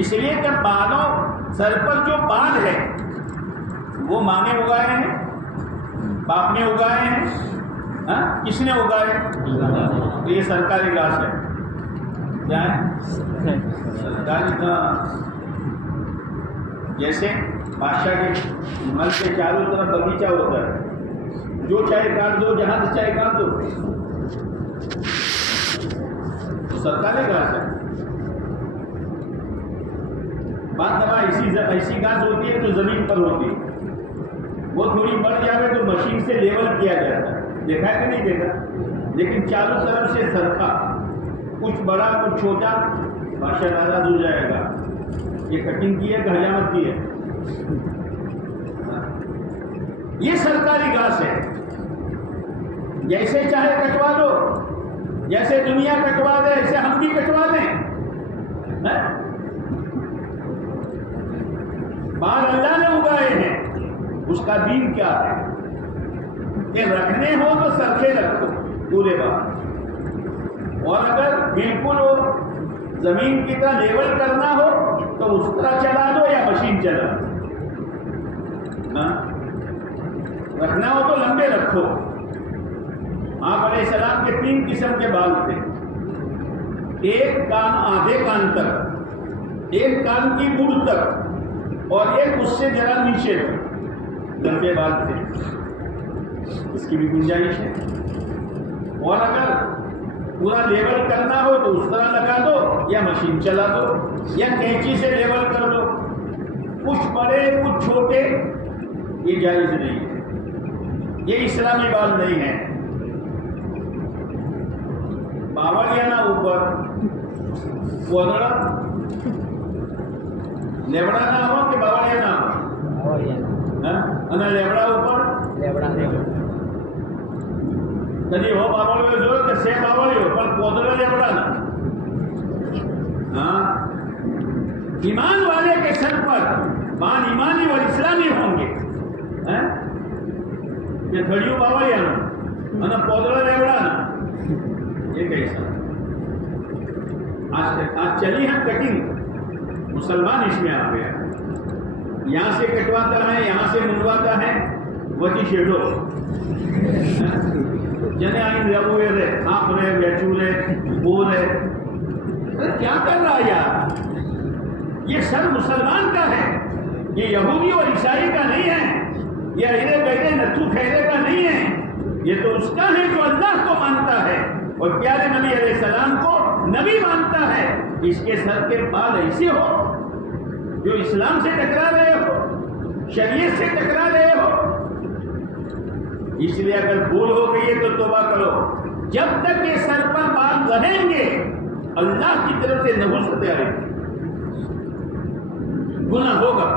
اس لیے کہ بالوں، سر پر جو بال ہے وہ ماں نے اگائے ہیں، باپ نے اگائے ہیں. کس نے اگائے؟ یہ سرکاری گھاس ہے. کیا ہے؟ سرکاری گھاس. جیسے بادشاہ کے مل کے چاروں طرف بغیچہ ہوتا ہے، جو چاہے کاٹ دو، جہاں سے چاہے کاٹ دو. تو سرکاری گھاس ہے. بعض دفعہ ایسی گھاس ہوتی ہے جو زمین پر ہوتی ہے، وہ تھوڑی بڑھ جائے تو مشین سے لیول کیا جاتا ہے. دیکھا کہ نہیں دیکھا؟ لیکن چاروں طرف سے سرکا، کچھ بڑا کچھ چھوٹا، بادشاہ ناراض ہو جائے گا. یہ کٹنگ کی ہے کہ حجامت کی ہے؟ یہ سرکاری گھاس ہے. جیسے چاہے کٹوا دو، جیسے دنیا کٹوا دے ایسے ہم بھی کٹوا دیں. بال اللہ نے اگائے ہیں. اس کا دین کیا ہے کہ رکھنے ہو تو سرکے رکھو پورے بال، اور اگر بالکل زمین کی طرح لیول کرنا ہو تو اس طرح چلا دو یا مشین چلا دو. رکھنا ہو تو لمبے رکھو. آپ علیہ السلام کے 3 قسم کے بال تھے. ایک کان آدھے کان تک، ایک کان کی بڑ تک، اور ایک اس سے ذرا نیچے لمبے بال تھے. اس کی بھی گنجائش ہے. اور اگر پورا لیول کرنا ہو تو اس طرح لگا دو یا مشین چلا دو یا کینچی سے لیول کر دو. کچھ بڑے کچھ چھوٹے یہ جائز نہیں ہے. یہ اسلامی بال نہیں ہے. باولیانہ اوپر کوزڑا لیبڑا نہ ہو کہ باولیانہ ہو؟ لیبڑا اوپر کدی ہو باولیو جو کہ سے باولیو پر کوزڑا لیبڑا نہ. ایمان والے کے سر پر مان ایمانی اور اسلامی ہوں گے. یہ تھڑیوں باولیانہ کوزڑا لیبڑا نہ. یہ کیسا؟ آج چلی ہے کٹنگ. مسلمان اس میں آ گیا. یہاں سے کٹواتا ہے، یہاں سے منڈواتا ہے. وچی شیڈو جنے آئیں رہے رہے آپ رہے بیچو رہے بو رہے. کیا کر رہا یار؟ یہ سر مسلمان کا ہے. یہ یہودی اور عیسائی کا نہیں ہے. یہ ایرے بیٹے نتھو کھیرے کا نہیں ہے. یہ تو اس کا ہے جو اللہ کو مانتا ہے اور پیارے نبی علیہ السلام کو نبی مانتا ہے. اس کے سر کے بال ایسے ہو جو اسلام سے ٹکرا رہے ہو، شریعت سے ٹکرا رہے ہو. اس لیے اگر بھول ہو گئی ہے تو توبہ کرو. جب تک یہ سر پر بال رہیں گے اللہ کی طرف سے نحوست آئے گی، گناہ ہوگا.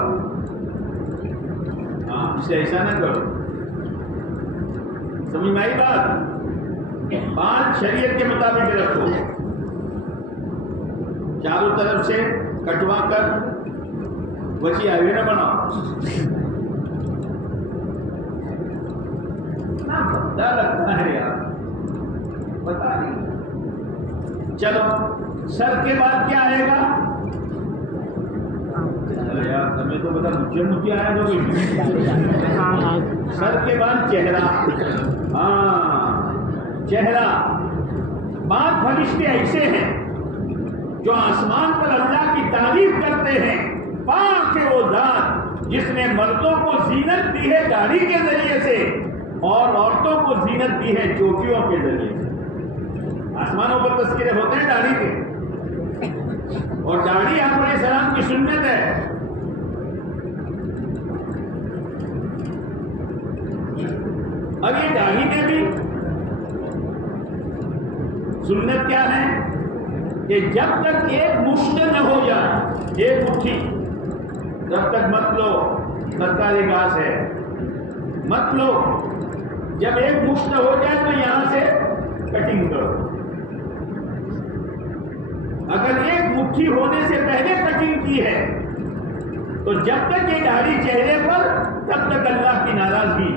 اسے ایسا نہ کرو. سمجھ میں آئی بات؟ بال شریعت کے مطابق رکھو، چاروں طرف سے کٹوا کر وسیع ہائیوے نہ بناؤ، اتنا بھدا لگتا ہے یار، پتا نہیں۔ چلو سر کے بعد کیا آئے گا؟ یار تمہیں تو بتا مجھے آیا جو سر کے بعد چہرہ، ہاں چہرہ۔ بعض فرشتے ایسے ہیں جو آسمان پر اللہ کی تعریف کرتے ہیں، پاک ہے وہ ذات جس نے مردوں کو زینت دی ہے داڑھی کے ذریعے سے اور عورتوں کو زینت دی ہے چوٹیوں کے ذریعے سے۔ آسمانوں پر تذکرے ہوتے ہیں داڑھی کے، اور داڑھی آپ علیہ السلام کی سنت ہے۔ اب یہ داڑھی میں بھی سنت کیا ہے کہ جب تک ایک مشت نہ ہو جائے، ایک مٹھی، تب تک مت لو، سرکاری گھاس ہے، مت لو۔ جب ایک مشت ہو جائے تو یہاں سے کٹنگ کرو۔ اگر ایک مٹھی ہونے سے پہلے کٹنگ کی ہے تو جب تک یہ داڑھی چہرے پر، تب تک اللہ کی ناراضگی۔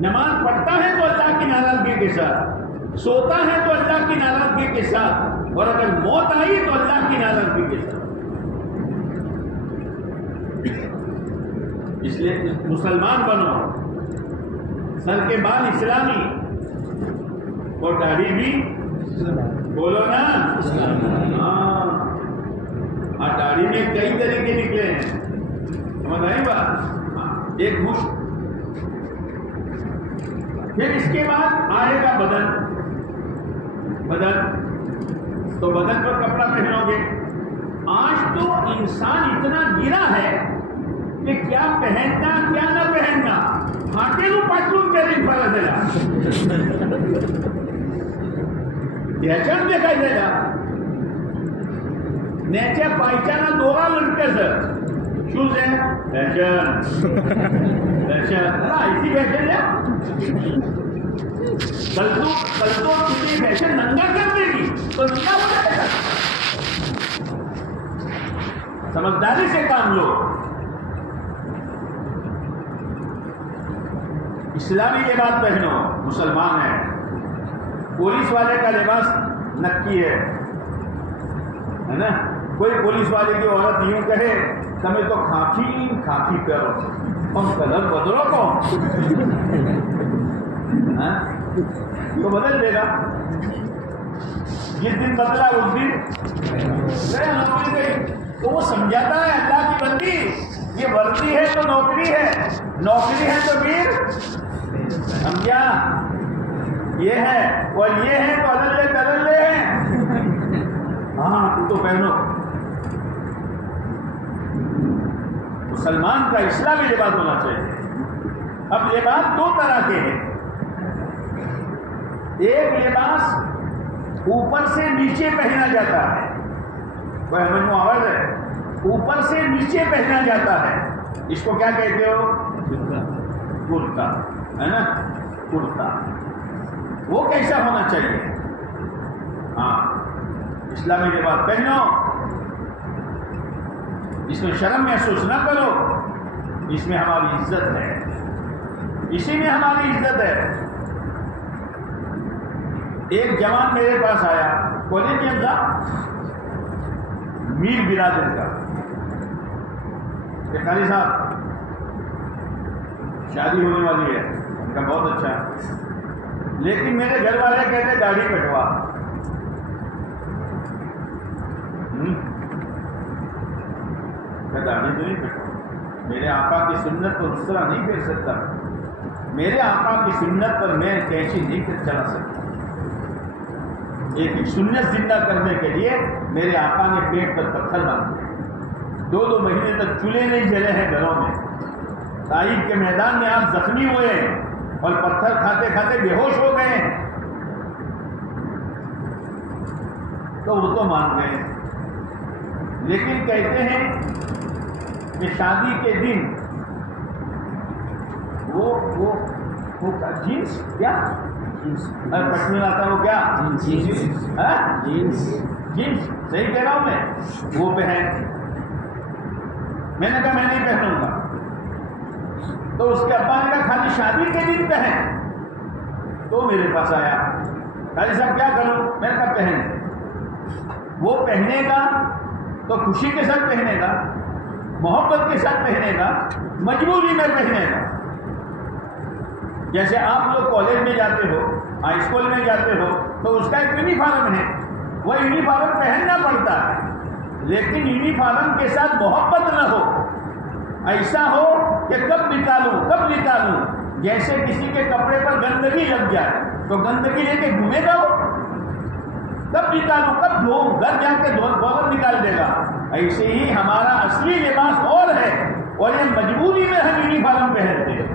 نماز پڑھتا ہے تو اللہ کی ناراضگی کے ساتھ، سوتا ہے تو اللہ کی ناراضگی کے ساتھ، اور اگر موت آئی تو اللہ کی ناراضگی کے ساتھ۔ اس لیے مسلمان بنو، سر کے بال اسلامی اور داڑھی بھی بولو نا، ہاں داڑھی میں کئی طریقے نکلے ہیں، سمجھ آئی بات؟ ایک مشت، پھر اس کے بعد آئے گا بدن۔ تو بدن پر کپڑا پہنو گے۔ آج تو انسان اتنا گرا ہے کہ کیا پہننا کیا نہ پہننا، ہاٹیلو پاٹلون پہننے فرض ہے، یچن دکھائی دے گا نیچے پائچانا دورا لٹکے سر شوز ہے فیشن، ایسی فیشن ہے، کل تو تجھے فیشن ننگا کر دے گی تو ننگا ہو جائے گا۔ سمجھداری سے کام لو۔ اسلامی لباس پہنو، مسلمان ہے۔ پولیس والے کا لباس نکی ہے نا؟ کوئی پولیس والے کی عورت یوں کہے تمہیں تو کھاکی کرو، ہم کلر بدلو کون تو بدل دے گا۔ جس دن بدلا اس دن نوکری گئی، تو وہ سمجھاتا ہے اللہ کی بندی یہ وردی ہے تو نوکری ہے، نوکری ہے تو پھر سمجھا یہ ہے، اور یہ ہے تو بدل لے ہیں۔ ہاں تو پہنو۔ مسلمان کا اسلامی لباس ہونا چاہیے۔ اب لباس دو طرح کے ہیں، ایک لباس اوپر سے نیچے پہنا جاتا ہے، وہ ہمیں آواز ہے، اوپر سے نیچے پہنا جاتا ہے، اس کو کیا کہتے ہو؟ کرتا ہے نا، کرتا۔ وہ کیسا ہونا چاہیے؟ ہاں اسلامی لباس پہنو، اس میں شرم محسوس نہ کرو، اس میں ہماری عزت ہے، اسی میں ہماری عزت ہے۔ ایک جوان میرے پاس آیا، کالونین کا، میر برادر کا، کہ قاری صاحب شادی ہونے والی ہے، ان کا بہت اچھا، لیکن میرے گھر والے کہتے داڑھی کٹوا۔ داڑھی تو نہیں کٹوا، میرے آقا کی سنت پر اس طرح نہیں کر سکتا، میرے آقا کی سنت پر میں کیسی نہیں چلا سکتا۔ ایک سنت زندہ کرنے کے لیے میرے آقا نے پیٹ پر پتھر باندھے، 2 مہینے تک چولہے نہیں جلے ہیں گھروں میں، طائف کے میدان میں آپ زخمی ہوئے اور پتھر کھاتے کھاتے بے ہوش ہو گئے، تو وہ تو مان گئے، لیکن کہتے ہیں کہ شادی کے دن وہ وہ جینس کیا پشمین آتا ہے وہ کیا جینس صحیح کہہ رہا ہوں میں. وہ پہن. میں نے کہا میں نہیں پہنوں گا. تو اس کے ابا نے کہا خالی شادی کے دن پہن. تو میرے پاس آیا, قاضی صاحب کیا کروں؟ میں نے کہا پہن. وہ پہنے گا تو خوشی کے ساتھ پہنے گا, محبت کے ساتھ پہنے گا, مجبوری میں پہنے گا. جیسے آپ لوگ کالج میں جاتے ہو, ہائی اسکول میں جاتے ہو, تو اس کا ایک یونیفارم ہے, وہ یونیفارم پہننا پڑتا ہے, لیکن یونیفارم کے ساتھ محبت نہ ہو. ایسا ہو کہ کب نکالوں, جیسے کسی کے کپڑے پر گندگی لگ جائے تو گندگی لے کے گھومے گا وہ, کب نکالوں, کب دھوؤں, گھر جا کے فوراً نکال دے گا. ایسے ہی ہمارا اصلی لباس اور ہے, اور یہ مجبوری میں ہم یونیفارم پہنتے ہیں.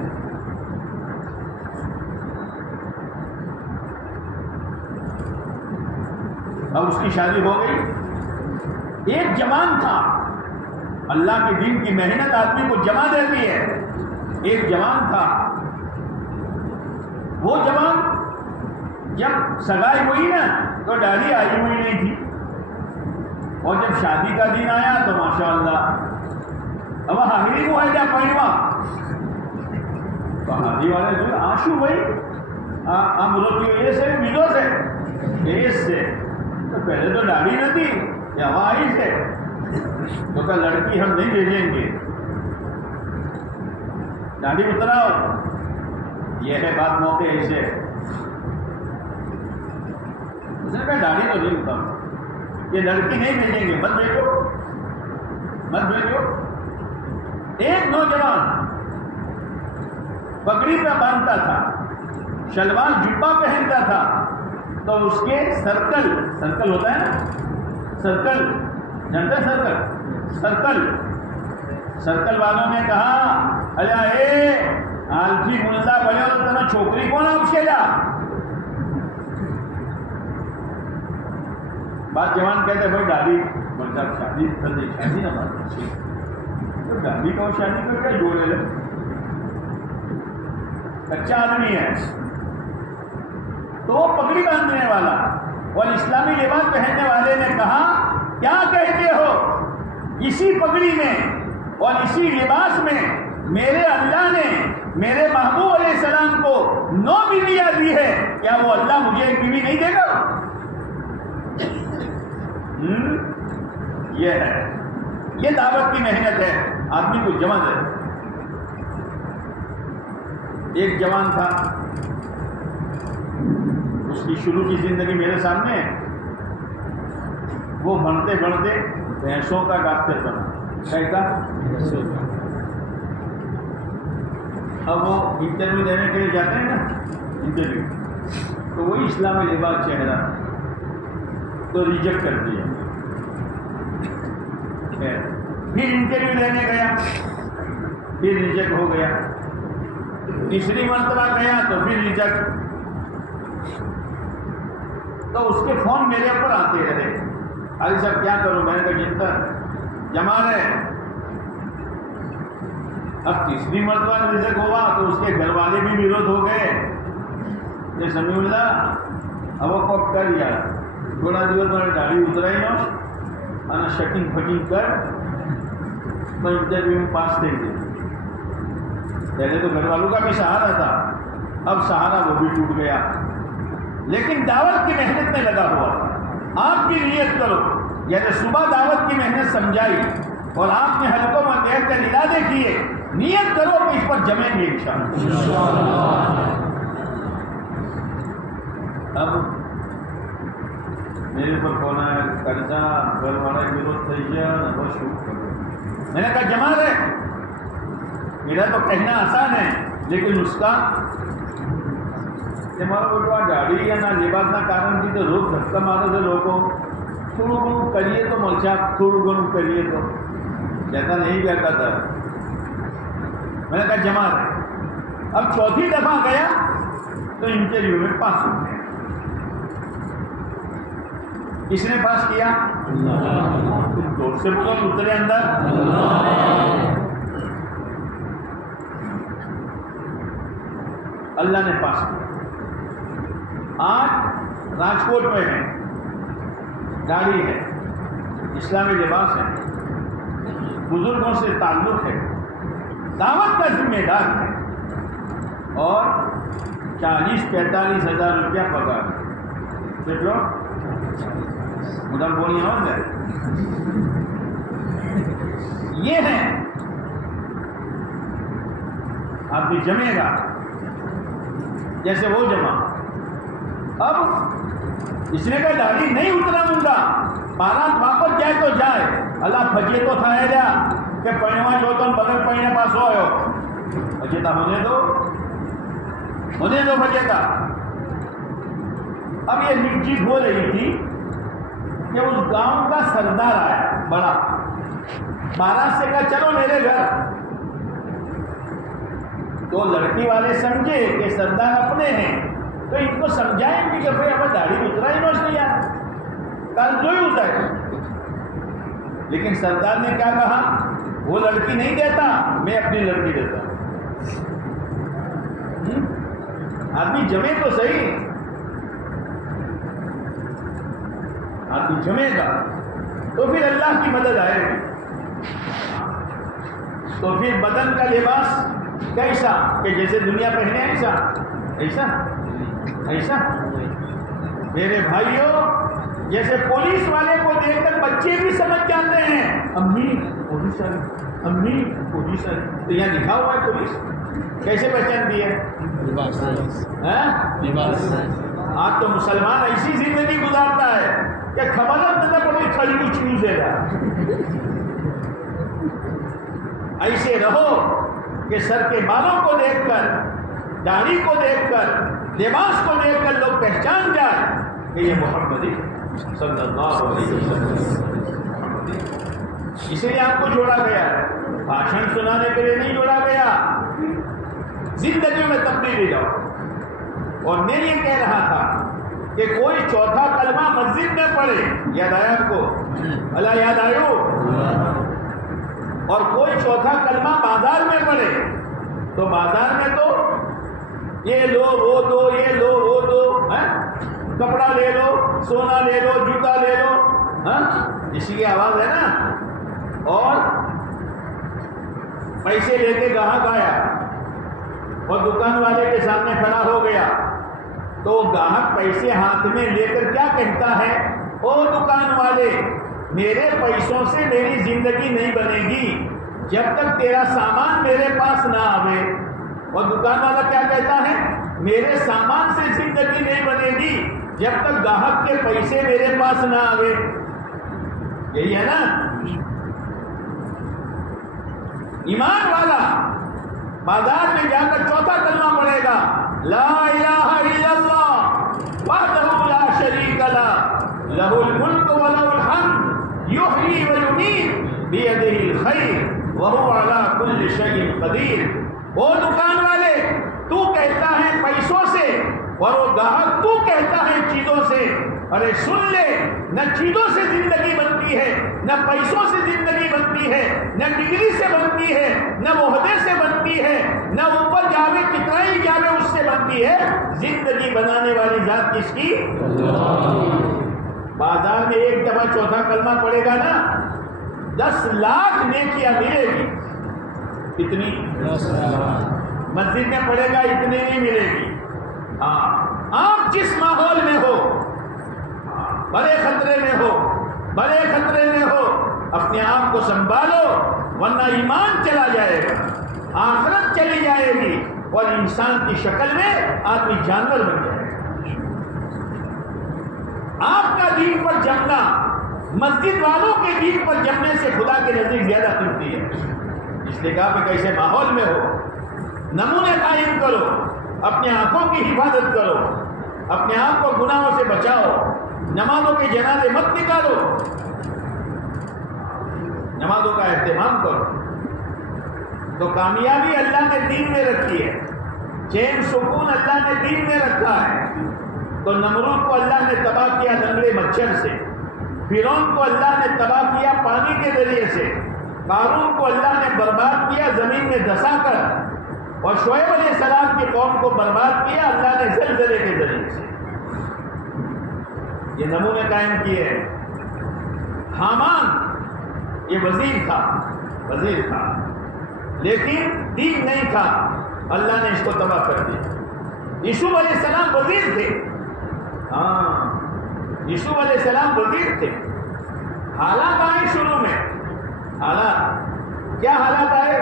اب اس کی شادی ہو گئی. ایک جوان تھا, اللہ کے دین کی محنت آدمی کو جمع دیتی ہے. ایک جوان تھا, وہ جوان جب سگائی ہوئی نا تو داڑھی آئی ہوئی نہیں تھی, اور جب شادی کا دن آیا تو ماشاءاللہ اب ہاگری کو ہے کیا پہنوا تو ہاگری والے جو آنسو بھائی ہم بولو یہ سے ملو سے دیش سے, تو پہلے تو داڑھی نہ تھی, یا آئی سے, تو کہ لڑکی ہم نہیں بھیجیں گے, داڑھی اتراؤ. یہ ہے بات موقع ایسے. اس نے کہا داڑھی تو نہیں اتارو, یہ لڑکی نہیں بھیجیں گے, مت بھیجو. ایک نوجوان پگڑی پہ باندھتا تھا, شلوار جبہ پہنتا تھا, تو اس کے سرکل ہوتا ہے نا, سرکل جانتے, سرکل والوں نے کہا اے آلفی ملتا بڑے ہو تو تمہیں چھوکری کون آپ کے جا. بات جوان کہتے بھائی داڑھی بولتا شادی نہ بات تو داڑھی کا شادی کر کے جوڑے لے, کچا آدمی ہے. تو وہ پگڑی باندھنے والا اور اسلامی لباس پہننے والے نے کہا کیا کہتے ہو, اسی پگڑی میں اور اسی لباس میں میرے اللہ نے میرے محبوب علیہ السلام کو 9 بیویاں دی ہے, کیا وہ اللہ مجھے ایک بیوی نہیں دے گا؟ یہ ہے, یہ دعوت کی محنت ہے, آدمی کو جمع دے. ایک جوان تھا, اس کی شروع کی زندگی میرے سامنے ہے. وہ بڑھتے بھینسوں کا ڈاکٹر بنا. کیسا؟ اب وہ انٹرویو دینے کے لیے جاتے ہیں نا, انٹرویو, تو وہی اسلامی لباس چہرہ تو ریجیکٹ کر دیا. پھر انٹرویو دینے گیا, پھر ریجیکٹ ہو گیا. تیسری مرتبہ گیا تو پھر ریجیکٹ. تو اس کے فون میرے اوپر آتے رہے, ارے صاحب کیا کروں, میں نے کہا جنتا جمع رہے. اب تیسری مرتبہ ریجیکٹ ہوا تو اس کے گھر والے بھی ویروت ہو گئے. یہ سمیع اللہ اب وہ کر یار تھوڑا دیوس میں داڑھی اترائی نا شٹنگ فٹنگ کر تو انٹرویو میں پاس دے دے. پہلے تو گھر والوں کا بھی سہارا تھا, اب سہارا وہ بھی ٹوٹ گیا. لیکن دعوت کی محنت میں لگا ہوا تھا. آپ بھی نیت کرو, یعنی صبح دعوت کی محنت سمجھائی اور آپ نے حلقوں میں بیٹھ کر ارادے کیے, نیت کرو کہ اس پر جمیں گے انشاءاللہ. اب میرے پر کون ہے قرضہ گھر والا ضرورت تھی بہت شروع کرو. میں نے کہا جمع رہے, میرا تو کہنا آسان ہے لیکن اس کا ہمارا بولوا گاڑی یا نہ لباس نہ کارن تھی تو لوگ دھکا مارے تھے لوگوں تھوڑوں گھنوں کریے تو مرچا تھوڑوں گھنوں کریے تو جیسا نہیں کہتا تھا. میں نے کہا جمع رہے. اب چوتھی دفعہ گیا تو انٹرویو میں پاس ہو گیا. کس نے پاس کیا؟ زور سے بولو, اترے اندر. اللہ نے پاس کیا. آج راجکوٹ میں ہے، گاڑی ہے، اسلامی لباس ہے، بزرگوں سے تعلق ہے، دعوت کا ذمہ دار ہے، اور 40-45 ہزار روپیہ پگار. چلو ادھر بولیے ہو گئے. یہ ہے آپ بھی جمے گا جیسے وہ جمع. اب اس نے کہا داڑھی نہیں اترا مونگا، بارات واپس جائے تو جائے، اللہ پھجے تو تھا جا کہ پہنوا جو تم بغیر پہنے پاس ہو پھجے تھا ہونے دو بھجے کا. اب یہ نجی ہو رہی تھی کہ اس گاؤں کا سردار آیا بڑا، مہاراج سے کہا چلو میرے گھر. تو لڑکی والے سمجھے کہ سردار اپنے ہیں تو ان کو سمجھائیں گے کہ بھائی ہمیں داڑھی اترا ہی نوش نہیں آیا، کل جو ہی اترا. لیکن سردار نے کیا کہا، وہ لڑکی نہیں دیتا، میں اپنی لڑکی دیتا ہوں. آدمی جمے تو صحیح، آدمی جمے گا تو پھر اللہ کی مدد آئے گی. تو پھر بدن کا لباس کیسا کہ جیسے دنیا پہنے ایسا ایسا ایسا. میرے بھائیوں، جیسے پولیس والے کو دیکھ کر بچے بھی سمجھ جاتے ہیں امی پولیس آئی، امی پولیس آئی. تو یہاں لکھا ہوا ہے پولیس، کیسے پہچانتی ہے؟ آج تو مسلمان ایسی زندگی گزارتا ہے کہ خبر نہ پڑے کھڑی کچھ نہیں دے رہا. ایسے رہو کہ سر کے بالوں کو دیکھ کر، داڑھی کو دیکھ کر، لباس کو دیکھ کر لوگ پہچان جائیں کہ یہ محمدی صلی اللہ علیہ وسلم. اسی لیے آپ کو جوڑا گیا ہے، بھاشن سنانے کے لیے نہیں جوڑا گیا، زندگی میں تبدیلی لاؤ. اور میں یہ کہہ رہا تھا کہ کوئی چوتھا کلمہ مسجد میں پڑھے، یاد آیا آپ کو؟ اللہ یاد آئے. اور کوئی چوتھا کلمہ بازار میں پڑھے تو بازار میں تو یہ لو وہ دو، یہ لو وہ دو، کپڑا لے لو، سونا لے لو، جوتا لے لو، اسی کی آواز ہے نا. اور پیسے لے کے گاہک آیا اور دکان والے کے سامنے کھڑا ہو گیا تو گاہک پیسے ہاتھ میں لے کر کیا کہتا ہے، او دکان والے، میرے پیسوں سے میری زندگی نہیں بنے گی جب تک تیرا سامان میرے پاس نہ آوے. اور دکان والا کیا کہتا ہے، میرے سامان سے زندگی نہیں بنے گی جب تک گاہک کے پیسے میرے پاس نہ آوے. یہی ہے نا. ایمان والا بازار میں جا کر چوتھا کلمہ پڑھے گا، لا الہ الا اللہ وحدہ لا شریک لہ لہ الملک ولہ الحمد یحیی ویمیت بیدہ الخیر وہو علی کل شیء قدیر. وہ دکان والے تو کہتا ہے پیسوں سے اور وہ گاہک تو کہتا ہے چیزوں سے. ارے سن لے، نہ چیزوں سے زندگی بنتی ہے، نہ پیسوں سے زندگی بنتی ہے، نہ ڈگری سے بنتی ہے، نہ عہدے سے بنتی ہے، نہ اوپر جاوے کتنا ہی جاوے اس سے بنتی ہے. زندگی بنانے والی ذات کس کی؟ بازار میں ایک دفعہ چوتھا کلمہ پڑے گا نا، 10 لاکھ نیکیاں ملے گی. کتنی؟ مسجد میں پڑے گا اتنے نہیں ملے گی. ہاں، آپ جس ماحول میں ہو، بڑے خطرے میں ہو، بڑے خطرے میں ہو، اپنے آپ کو سنبھالو ورنہ ایمان چلا جائے گا، آخرت چلی جائے گی اور انسان کی شکل میں آدمی جانور بن جائے گا. آپ کا دین پر جمنا مسجد والوں کے دین پر جمنے سے خدا کے نزدیک زیادہ قیمتی ہے. اس لیے کہا کہ کیسے ماحول میں ہو، نمونے قائم کرو، اپنے آنکھوں کی حفاظت کرو، اپنے آپ کو گناہوں سے بچاؤ، نمازوں کے جنازے مت نکالو، نمازوں کا اہتمام کرو. تو کامیابی اللہ نے دین میں رکھی ہے، چین سکون اللہ نے دین میں رکھا ہے. تو نمرود کو اللہ نے تباہ کیا لنگڑے مچھر سے، فرعون کو اللہ نے تباہ کیا پانی کے ذریعے سے، قارون کو اللہ نے برباد کیا زمین میں دھسا کر. اور شعیب علیہ السلام کی قوم کو برباد کیا اللہ نے زلزلے کے ذریعے سے. یہ نمونے قائم کیے ہیں. حامان یہ وزیر تھا لیکن دین نہیں تھا, اللہ نے اس کو تباہ کر دیا. یوسف علیہ السلام وزیر تھے, یوسف علیہ السلام وزیر تھے. حالات آئے شروع میں, حالات کیا حالات آئے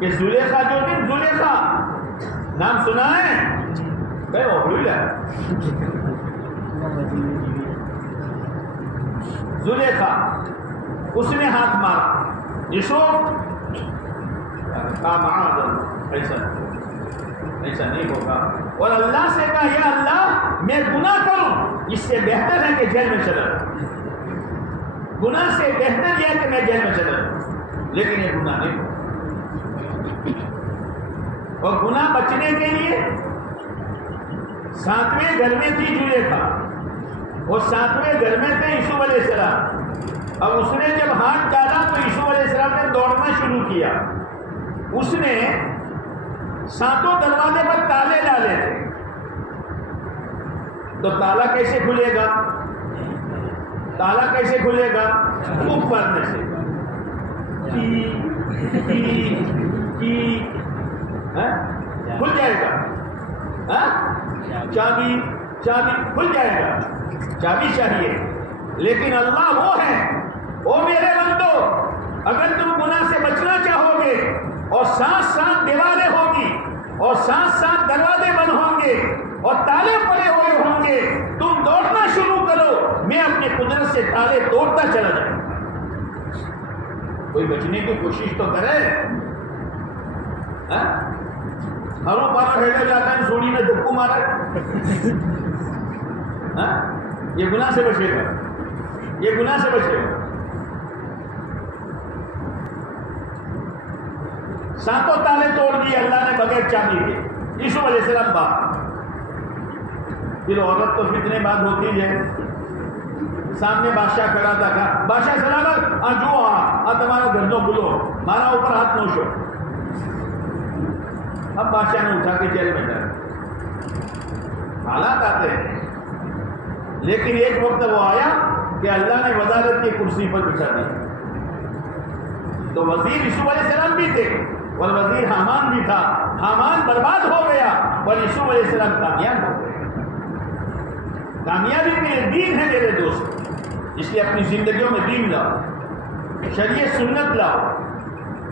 کہ زلیخا جو تھی, زلیخا نام سنا ہے زلیخا, اس نے ہاتھ مارا. یوسف ایسا نہیں ہوگا, اور اللہ سے کہا یا اللہ میں گناہ کروں اس سے بہتر ہے کہ جیل میں چلا جاؤں, گناہ سے بہتر یہ ہے کہ میں جیل میں چلا جاؤں, لیکن یہ گناہ نہیں ہوگا. اور گناہ بچنے کے لیے 7ویں گھر میں تھی زلیخا, اور 7ویں گھر میں تھے یوسف علیہ السلام. اب اس نے جب ہاتھ ڈالا تو یوسف علیہ السلام نے دوڑنا شروع کیا. اس نے 7 دروازے پر تالے ڈالے تھے, تو تالا کیسے کھلے گا, تالا کیسے کھلے گا, خوب پڑھنے سے کھل جائے گا. چابی کھل جائے گا, چابی چاہیے. لیکن اللہ وہ ہے, وہ میرے بندو, اگر تم گناہ سے بچنا چاہو گے اور ساتھ دیواریں ہوگی اور ساتھ دروازے بند ہوں گے اور تالے پڑے ہوئے ہوں گے, تم دوڑنا شروع کرو, میں اپنی قدرت سے تالے توڑتا چلا جاؤں. کوئی بچنے کی کوشش تو کرے. ہروں پارا بھیجا جاتا ہے, سوڑی میں دھکو مارا, یہ گناہ سے بچے گا, یہ گناہ سے بچے گا. 7 تالے توڑ دیے اللہ نے بغیر چابی کے. یوسف علیہ السلام باہر. پھر عورت تو فتنے بعد ہوتی ہے. سامنے بادشاہ کھڑا تھا, کہا بادشاہ سلامت, جو تمہارا گھروں بلو, مارا اوپر ہاتھ نوشو. اب بادشاہ نے اٹھا کے جیل میں ڈالا. حالات آتے ہیں, لیکن ایک وقت وہ آیا کہ اللہ نے وزارت کی کرسی پر بٹھا دیا. تو وزیر یوسف علیہ السلام بھی تھے اور وزیر حامان بھی تھا. حامان برباد ہو گیا اور یوسف علیہ السلام کامیاب ہو گئے. کامیابی کے لیے دین ہے میرے دوست, اس لیے اپنی زندگیوں میں دین لاؤ, شریعت سنت لاؤ.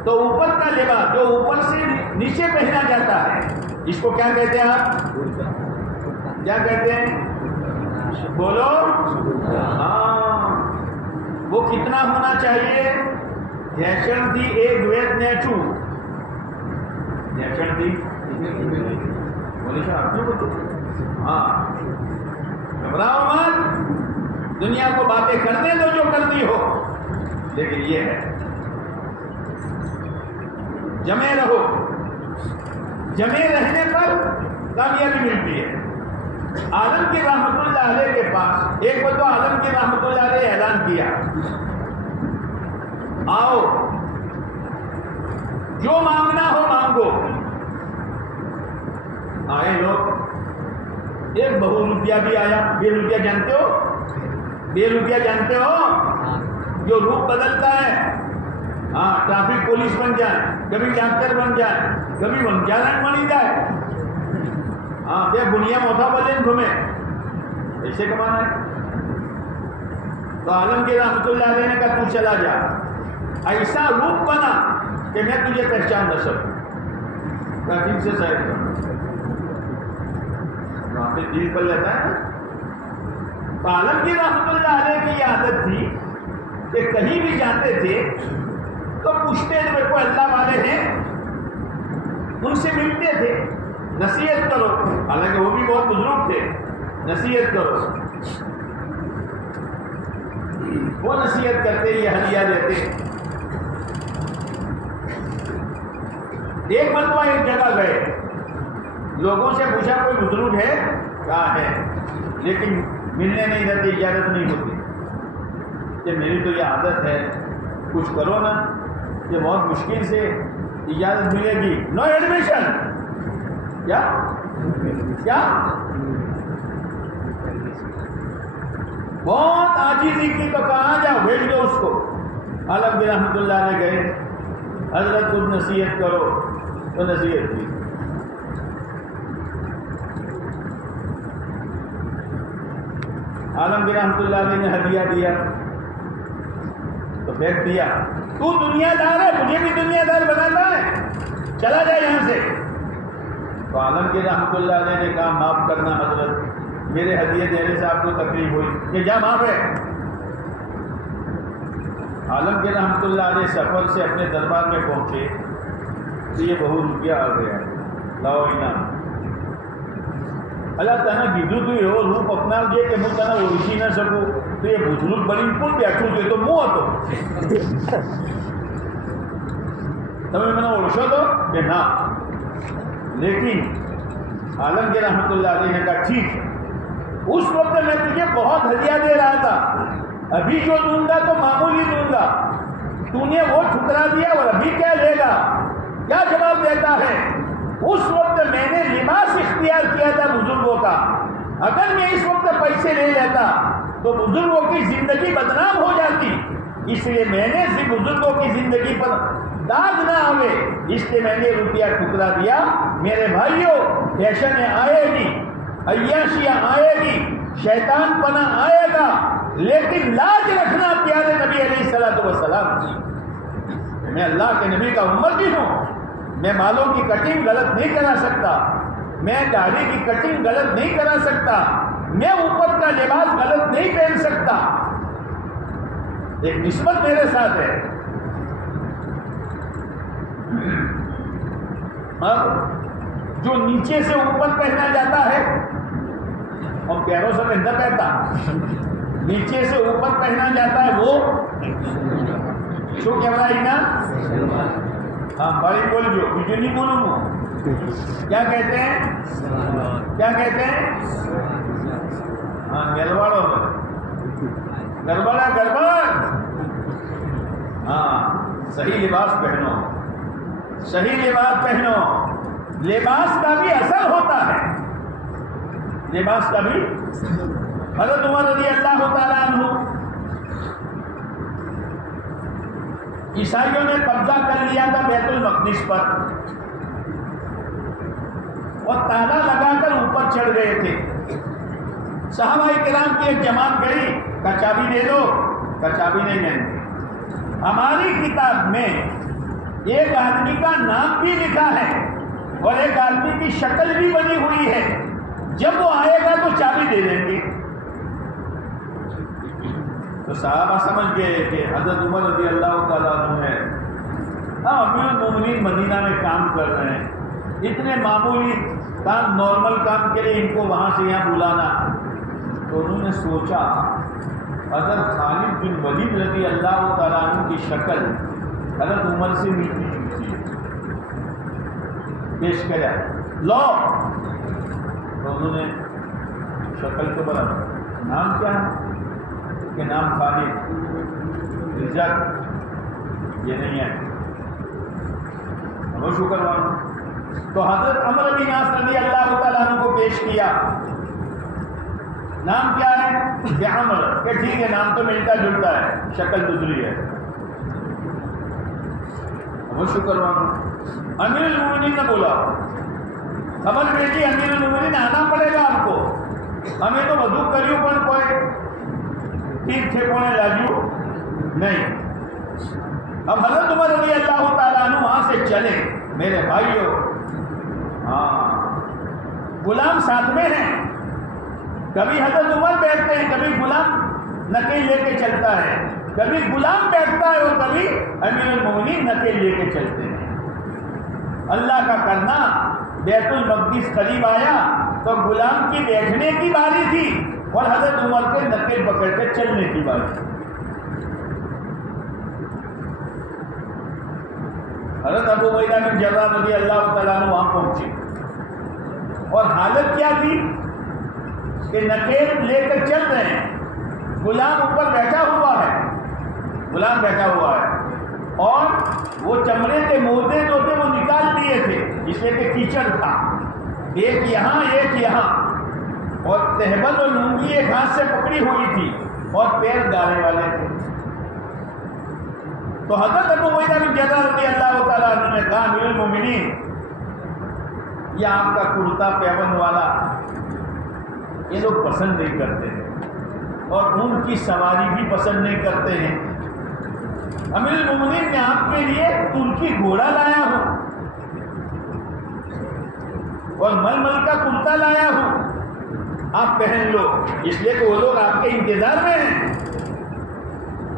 تو اوپر کا لباس جو اوپر سے نیچے پہنا جاتا ہے, اس کو کیا کہتے ہیں آپ, کیا کہتے ہیں, بولو. وہ کتنا ہونا چاہیے, جیسن تھی ایک ویت نیچو, جیسن تھی بولے گھبراؤ مت, دنیا کو باتیں کرنے دو جو کرتی ہو, لیکن یہ ہے جمے رہو. جمے رہنے پر کامیابی ملتی ہے. عالم کی رحمت اللہ علیہ کے پاس ایک بار تو عالم کی رحمت اللہ علیہ اعلان کیا, آؤ جو مانگنا ہو مانگو. آئے لوگ, ایک بہو روپیہ بھی آیا. 2 روپیہ جانتے ہو, 2 روپیہ جانتے ہو, جو روپ بدلتا ہے. ٹریفک پولیس بن جائے, کبھی ڈاکٹر بن جائے, کبھی ونجالن بنی جائے. بنیا موتا بولے تمہیں ایسے کمانا ہے. تو عالم کے رحمت اللہ علیہ نے کہا تو چلا جا, ایسا روپ بنا کہ میں تجھے پہچان نہ سکوں. ٹریفک سے سائڈ وہاں پہ دل پر لیتا ہے. تو عالم کی رحمت اللہ علیہ کی یہ عادت تھی کہ کہیں بھی جاتے تھے تو پوچھتے تھے کوئی اللہ والے ہیں, ان سے ملتے تھے, نصیحت کرو. حالانکہ وہ بھی بہت بزرگ تھے, نصیحت کرو. وہ نصیحت کرتے, یہ ہدیہ دیتے. ایک مرتبہ ایک جگہ گئے, لوگوں سے پوچھا کوئی بزرگ ہے, کہا ہے, لیکن ملنے نہیں رہتے, اجازت نہیں ہوتی. کہ میری تو یہ عادت ہے, کچھ کرو نا, یہ بہت مشکل سے اجازت ملے گی. نو ایڈمیشن. کیا کیا بہت عاجزی کی تو کہاں جاؤ، بھیج دو اس کو. عالمگیر رحمۃ اللہ علیہ گئے، حضرت کو نصیحت کرو تو نصیحت کی. عالمگیر رحمۃ اللہ علیہ نے ہدیہ دیا تو پھینک دیا. تو دنیا دار ہے، مجھے بھی دنیا دار بناتا ہے، چلا جائے یہاں سے. تو عالمگیر رحمۃ اللہ علیہ نے کہا معاف کرنا حضرت، میرے ہدیے دینے سے آپ کو تکلیف ہوئی، کہ جا معاف ہے. عالمگیر رحمۃ اللہ علیہ سفر سے اپنے دربار میں پہنچے تو یہ بہو روپیہ آ گیا، لاؤ انعام. اللہ تعالیٰ کیدو تو یہ روپ اپنا دے کہ میں تعالیٰ اوڑھی نہ سکوں تو یہ بزرگ بڑی کو بیٹھوں دے تو منہ تو تمہیں میں نے اوڑھو تو کہ نہ. لیکن عالمگیر رحمۃ اللہ علیہ نے کہا ٹھیک ہے، اس وقت میں تجھے بہت ہدیہ دے رہا تھا، ابھی جو دوں گا تو معمولی دوں گا، تو نے وہ ٹھکرا دیا اور ابھی کیا لے گا، کیا جواب دیتا ہے. اس وقت میں نے لباس اختیار کیا تھا بزرگوں کا، اگر میں اس وقت پیسے لے لیتا تو بزرگوں کی زندگی بدنام ہو جاتی، اس لیے میں نے بزرگوں کی زندگی پر داغ نہ آوے اس لیے میں نے روپیہ ٹھکرا دیا. میرے بھائیوں، فیشن آئے گی، عیاشیاں آئے گی، شیطان پنا آئے گا، لیکن لاج رکھنا پیارے نبی علیہ الصلوۃ والسلام کی. میں اللہ کے نبی کا امتی ہوں، میں بالوں کی کٹنگ غلط نہیں کرا سکتا، میں داڑھی کی کٹنگ غلط نہیں کرا سکتا، میں اوپر کا لباس غلط نہیں پہن سکتا. ایک نسبت میرے ساتھ ہے. اب جو نیچے سے اوپر پہنا جاتا ہے اور پیروں سے پہنتا پہنتا، نیچے سے اوپر پہنا جاتا ہے وہ شو کیا بتائی نا. ہاں بڑی بول جو مجھے نہیں بولوں گا. کیا کہتے ہیں، کیا کہتے ہیں؟ ہاں گڑبڑ گڑبڑا گڑبڑ. ہاں صحیح لباس پہنو، صحیح لباس پہنو. لباس کا بھی اثر ہوتا ہے، لباس کا بھی. حضرت عمر رضی اللہ تعالیٰ عنہ، عیسائیوں نے قبضہ کر لیا تھا بیت المقدس پر اور تالا لگا کر اوپر چڑھ گئے تھے. صحابہ کرام کی ایک جماعت گئی، کا چابی دے دو، کا چابی نہیں دیں گے. ہماری کتاب میں ایک آدمی کا نام بھی لکھا ہے اور ایک آدمی کی شکل بھی بنی ہوئی ہے، جب وہ آئے گا تو چابی دے دیں گے. تو صحابہ سمجھ گئے کہ حضرت عمر رضی اللہ تعالیٰ عنہ ہے، امیر المومنین مدینہ میں کام کر رہے ہیں، اتنے معمولی کام، نارمل کام کے لیے ان کو وہاں سے یہاں بلانا. تو انہوں نے سوچا اگر خالد بن ولید رضی اللہ تعالیٰ عنہ کی شکل حضرت عمر سے ملتی جلتی ہے، پیش کرا لو. تو انہوں نے شکل کو بڑا، نام کیا ہے کہ نام خالد، عزت یہ نہیں ہے، ہم شکر مانو. تو حضرت عمر بن عاص رضی اللہ تعالیٰ عنہ کو پیش کیا. نام کیا ہے کہ عمر، کہ ٹھیک ہے نام تو ملتا جلتا ہے، شکل دوسری ہے، ہم شکر مانو. امیر المومنین نے بولا خبر بھیجی، امیر المومنین آنا پڑے گا آپ کو، ہمیں تو وضو کریو پن کوئی ٹھیک تھے کونے لاجیو نہیں. اب حضرت عمر رضی اللہ تعالیٰ عنہ وہاں سے چلے. میرے بھائیوں، ہاں غلام ساتھ میں ہیں، کبھی حضرت عمر بیٹھتے ہیں، کبھی غلام نکیل لے کے چلتا ہے، کبھی غلام بیٹھتا ہے اور کبھی امیر المومنین نکیل لے کے چلتے ہیں. اللہ کا کرنا، بیت المقدس قریب آیا تو غلام کی بیٹھنے کی باری تھی اور حضرت عمر کے نکیل پکڑ کے چلنے کی باری تھی. حضرت ابو عبیدہ بن جراح رضی اللہ تعالیٰ عنہ وہاں پہنچے اور حالت کیا تھی کہ نکیل لے کر چل رہے ہیں، غلام اوپر بیٹھا ہوا ہے، غلام بیٹھا ہوا ہے. اور وہ چمڑے کے موزے جو تھے وہ نکال دیے تھے، اس لیے کہ کیچڑ تھا، ایک یہاں ایک یہاں، اور تہبند اور لنگی ایک ہاتھ سے پکڑی ہوئی تھی اور پیر گانے والے تھے۔ تو حضرت ابو عبیدہ بن جراح رضی اللہ تعالیٰ عنہ نے کہا امیر المومنین، یہ آپ کا کرتا پیبند والا یہ لوگ پسند نہیں کرتے ہیں، اور ان کی سواری بھی پسند نہیں کرتے ہیں۔ امیر المومنین میں آپ کے لیے ترکی گھوڑا لایا ہوں اور ململ کا کرتا لایا ہوں، آپ پہن لو، اس لیے کہ وہ لوگ آپ کے انتظار میں ہیں۔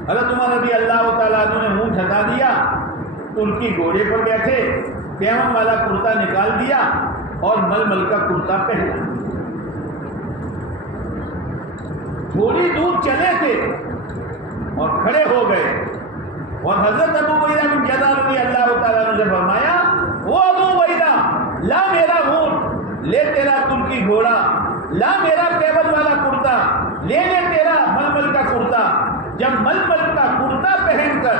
حضرت عمر رضی اللہ تعالیٰ عنہ نے منہ ڈھکا دیا، ترکی گھوڑے پر بیٹھے، پیون والا کرتا نکال دیا اور ململ کا کرتا پہنا۔ تھوڑی دور چلے تھے اور کھڑے ہو گئے، اور حضرت ابو عبیدہ بن جراح رضی اللہ تعالیٰ عنہ نے فرمایا، وہ ابو عبیدہ، لا میرا اونٹ، لے تیرا ترکی گھوڑا، لا میرا پیبند والا کرتا، لے تیرا ململ کا کرتا۔ جب ململ کا کرتا پہن کر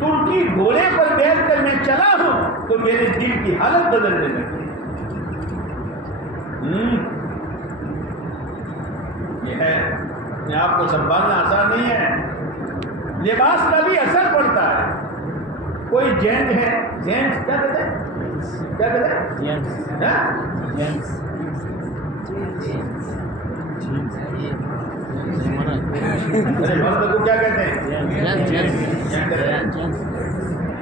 ترکی گھوڑے پر بیٹھ کر میں چلا ہوں تو میرے دل کی حالت بدلنے لگی۔ یہ ہے، یہ آپ کو سنبھالنا آسان نہیں ہے، لباس کا بھی اثر پڑتا ہے۔ کوئی جینٹ ہے، جینٹ کیا کہتے ہیں، کیا کہتے ہیں، مرد کو کیا کہتے ہیں،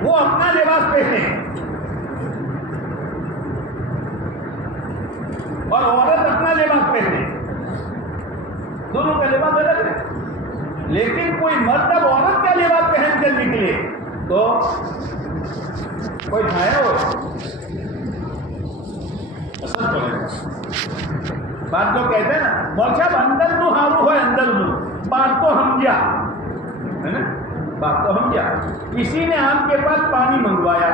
وہ اپنا لباس پہنے، اور عورت اپنا لباس پہنے، دونوں کا لباس الگ ہے۔ لیکن کوئی مرد اب عورت کا لباس پہن کر نکلے تو کوئی کھایا ہو اثر پڑے گا۔ بات تو کہتے ہیں نا، مول صاحب اندر تو ہارو ہے، اندر نو بات تو ہم گیا ہے نا، بات تو ہم گیا۔ کسی نے آپ کے پاس پانی منگوایا،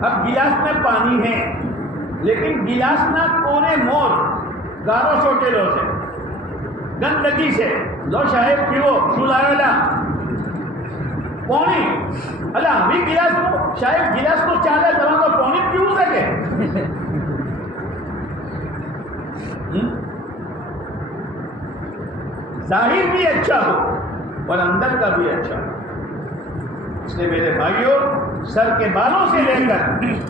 اب گلاس میں پانی ہے، لیکن گلاس نہ کونے مور گارو چوٹیلوں سے گندگی سے لو صاحب پیو سلایا پانی اللہ بھی گلاس کو شاید گلاس کو چاہے جب تو پانی پیو سکے۔ ظاہر بھی اچھا ہو اور اندر کا بھی اچھا ہو۔ اس لیے میرے بھائیوں، سر کے بالوں سے لے کر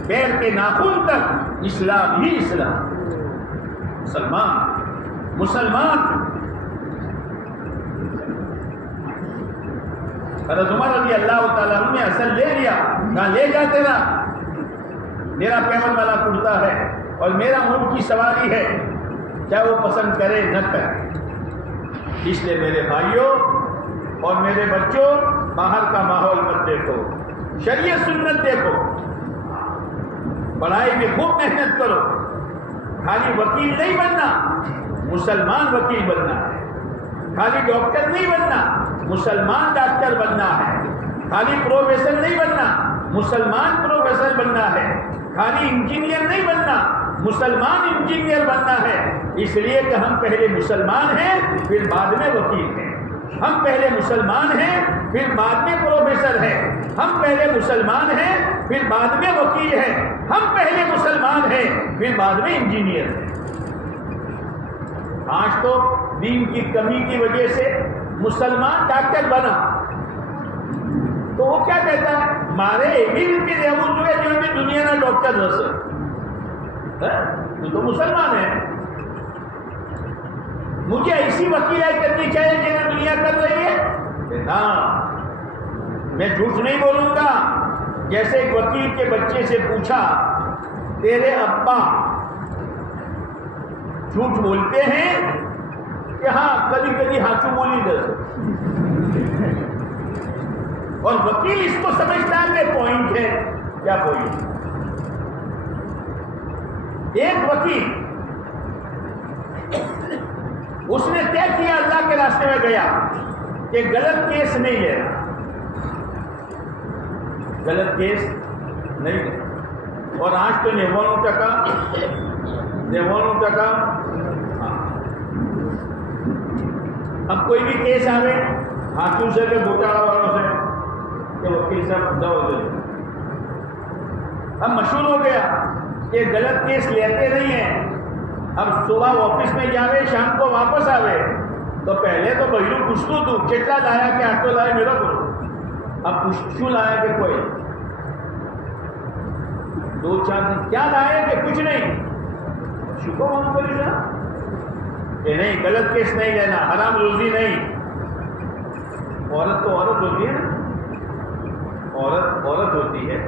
پیر کے ناخن تک اسلام ہی اسلام۔ مسلمان حضرت عمر رضی اللہ تعالیٰ عنہ نے اصل لے لیا، کہاں لے جا، میرا پیمن والا کرتا ہے اور میرا اونٹ کی سواری ہے، چاہے وہ پسند کرے نہ کرے۔ اس لیے میرے بھائیوں اور میرے بچوں، باہر کا ماحول مت دیکھو، شریعت سنت دیکھو، پڑھائی میں خوب محنت کرو، خالی وکیل نہیں بننا، مسلمان وکیل بننا ہے، خالی ڈاکٹر نہیں بننا، مسلمان ڈاکٹر بننا ہے، خالی پروفیسر نہیں بننا، مسلمان پروفیسر بننا ہے، خالی انجینئر نہیں بننا، مسلمان انجینئر بننا ہے۔ اس لیے کہ ہم پہلے مسلمان ہیں پھر بعد میں وکیل ہیں، ہم پہلے مسلمان ہیں پھر بعد میں پروفیسر ہیں، ہم پہلے مسلمان ہیں پھر بعد میں وکیل ہیں، ہم پہلے مسلمان ہیں پھر بعد میں انجینئر ہیں۔ آج تو دین کی کمی کی وجہ سے مسلمان ڈاکٹر بنا تو وہ کیا کہتا ہے، مارے ایک کے جو بھی دنیا کا ڈاکٹر تو مسلمان ہے، مجھے ایسی وکیلائی کرنی چاہیے جنہیں دنیا کر رہی ہے نا۔ میں جھوٹ نہیں بولوں گا، جیسے ایک وکیل کے بچے سے پوچھا، تیرے ابا جھوٹ بولتے ہیں کہ ہاں کبھی کبھی ہاتھوں بولی دس، اور وکیل اس کو سمجھتا ہے کہ پوائنٹ ہے، کیا پوائنٹ؟ ایک وکیل اس نے طے کیا، اللہ کے راستے میں گیا کہ غلط کیس نہیں لے رہا، غلط کیس نہیں لے رہا، اور آج تو 99%، اب کوئی بھی کیس آ رہے ہاتھوں سے کہ گھوٹالا والوں سے کہ وکیل صاحب دو اب مشہور ہو گیا کہ غلط کیس لیتے نہیں ہیں. اب صبح آفس میں جاوے شام کو واپس آوے تو پہلے تو بہلو پوچھتو تو چٹلا لایا کہ آٹو لائے میرا بولو. اب پوچھو لایا کہ کوئی 2-4 دن کیا لائے کہ کچھ نہیں. شکو ہم بولی نا کہ نہیں غلط کیس نہیں لینا, حرام روزی نہیں. عورت تو عورت ہوتی ہے نا, عورت ہوتی ہے.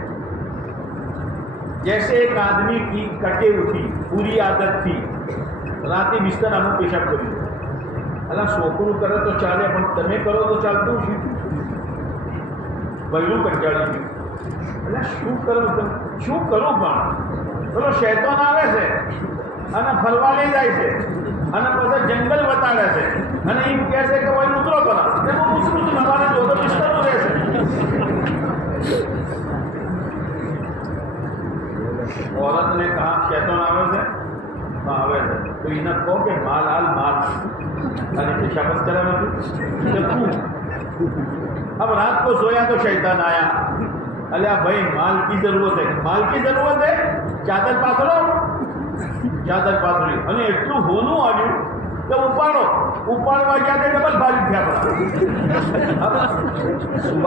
جیسے ایک آدمی کی کٹے اٹھی پوری عادت تھی راتی بستر ہم پیشاب کری اللہ سوکڑو کرے تو چالے اپن تمہیں کرو تو چالتو بلو کنجاڑی کی اللہ شو کرو પણ ચલો શૈતાન આવે છે અને ફરવા લઈ જાય છે અને પછી જંગલ બતાડે છે અને એમ કહે છે કે ભાઈ ઉતરો કરા એમાં ઉતરું તમારે જો તો બિસ્તરનું રહેશે. عورت نے کہا شیطان آوے سے آوے سے تو انہیں کہو کہ مال آل مال ارے شابت کرا میں اب رات کو سویا تو شیطان آیا. اللہ بھائی مال کی ضرورت ہے چادر پاتھرو ચાદર પાથરી અને એટલું હોનું આવ્યું કે ઉપાડવા ગયા તે ડબલ ભારી થયા પડા. સુબહ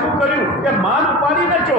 શું કર્યું કે માલ ઉપાડી નચો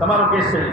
તમારો કેસ સહી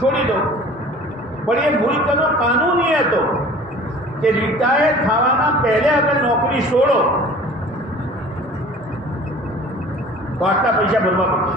છોડી દો. પણ એ મુલ્કનો કાનૂન એ હતો કે રિટાયર થવાના પહેલે અગર નોકરી છોડો તો આટલા પૈસા ભરવા પડશે.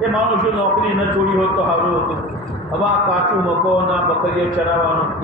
કે માનો શું નોકરી ન છોડી હોત તો સારું હતું. હવે આ પાછું મકો ના બકરીઓ ચરાવવાનું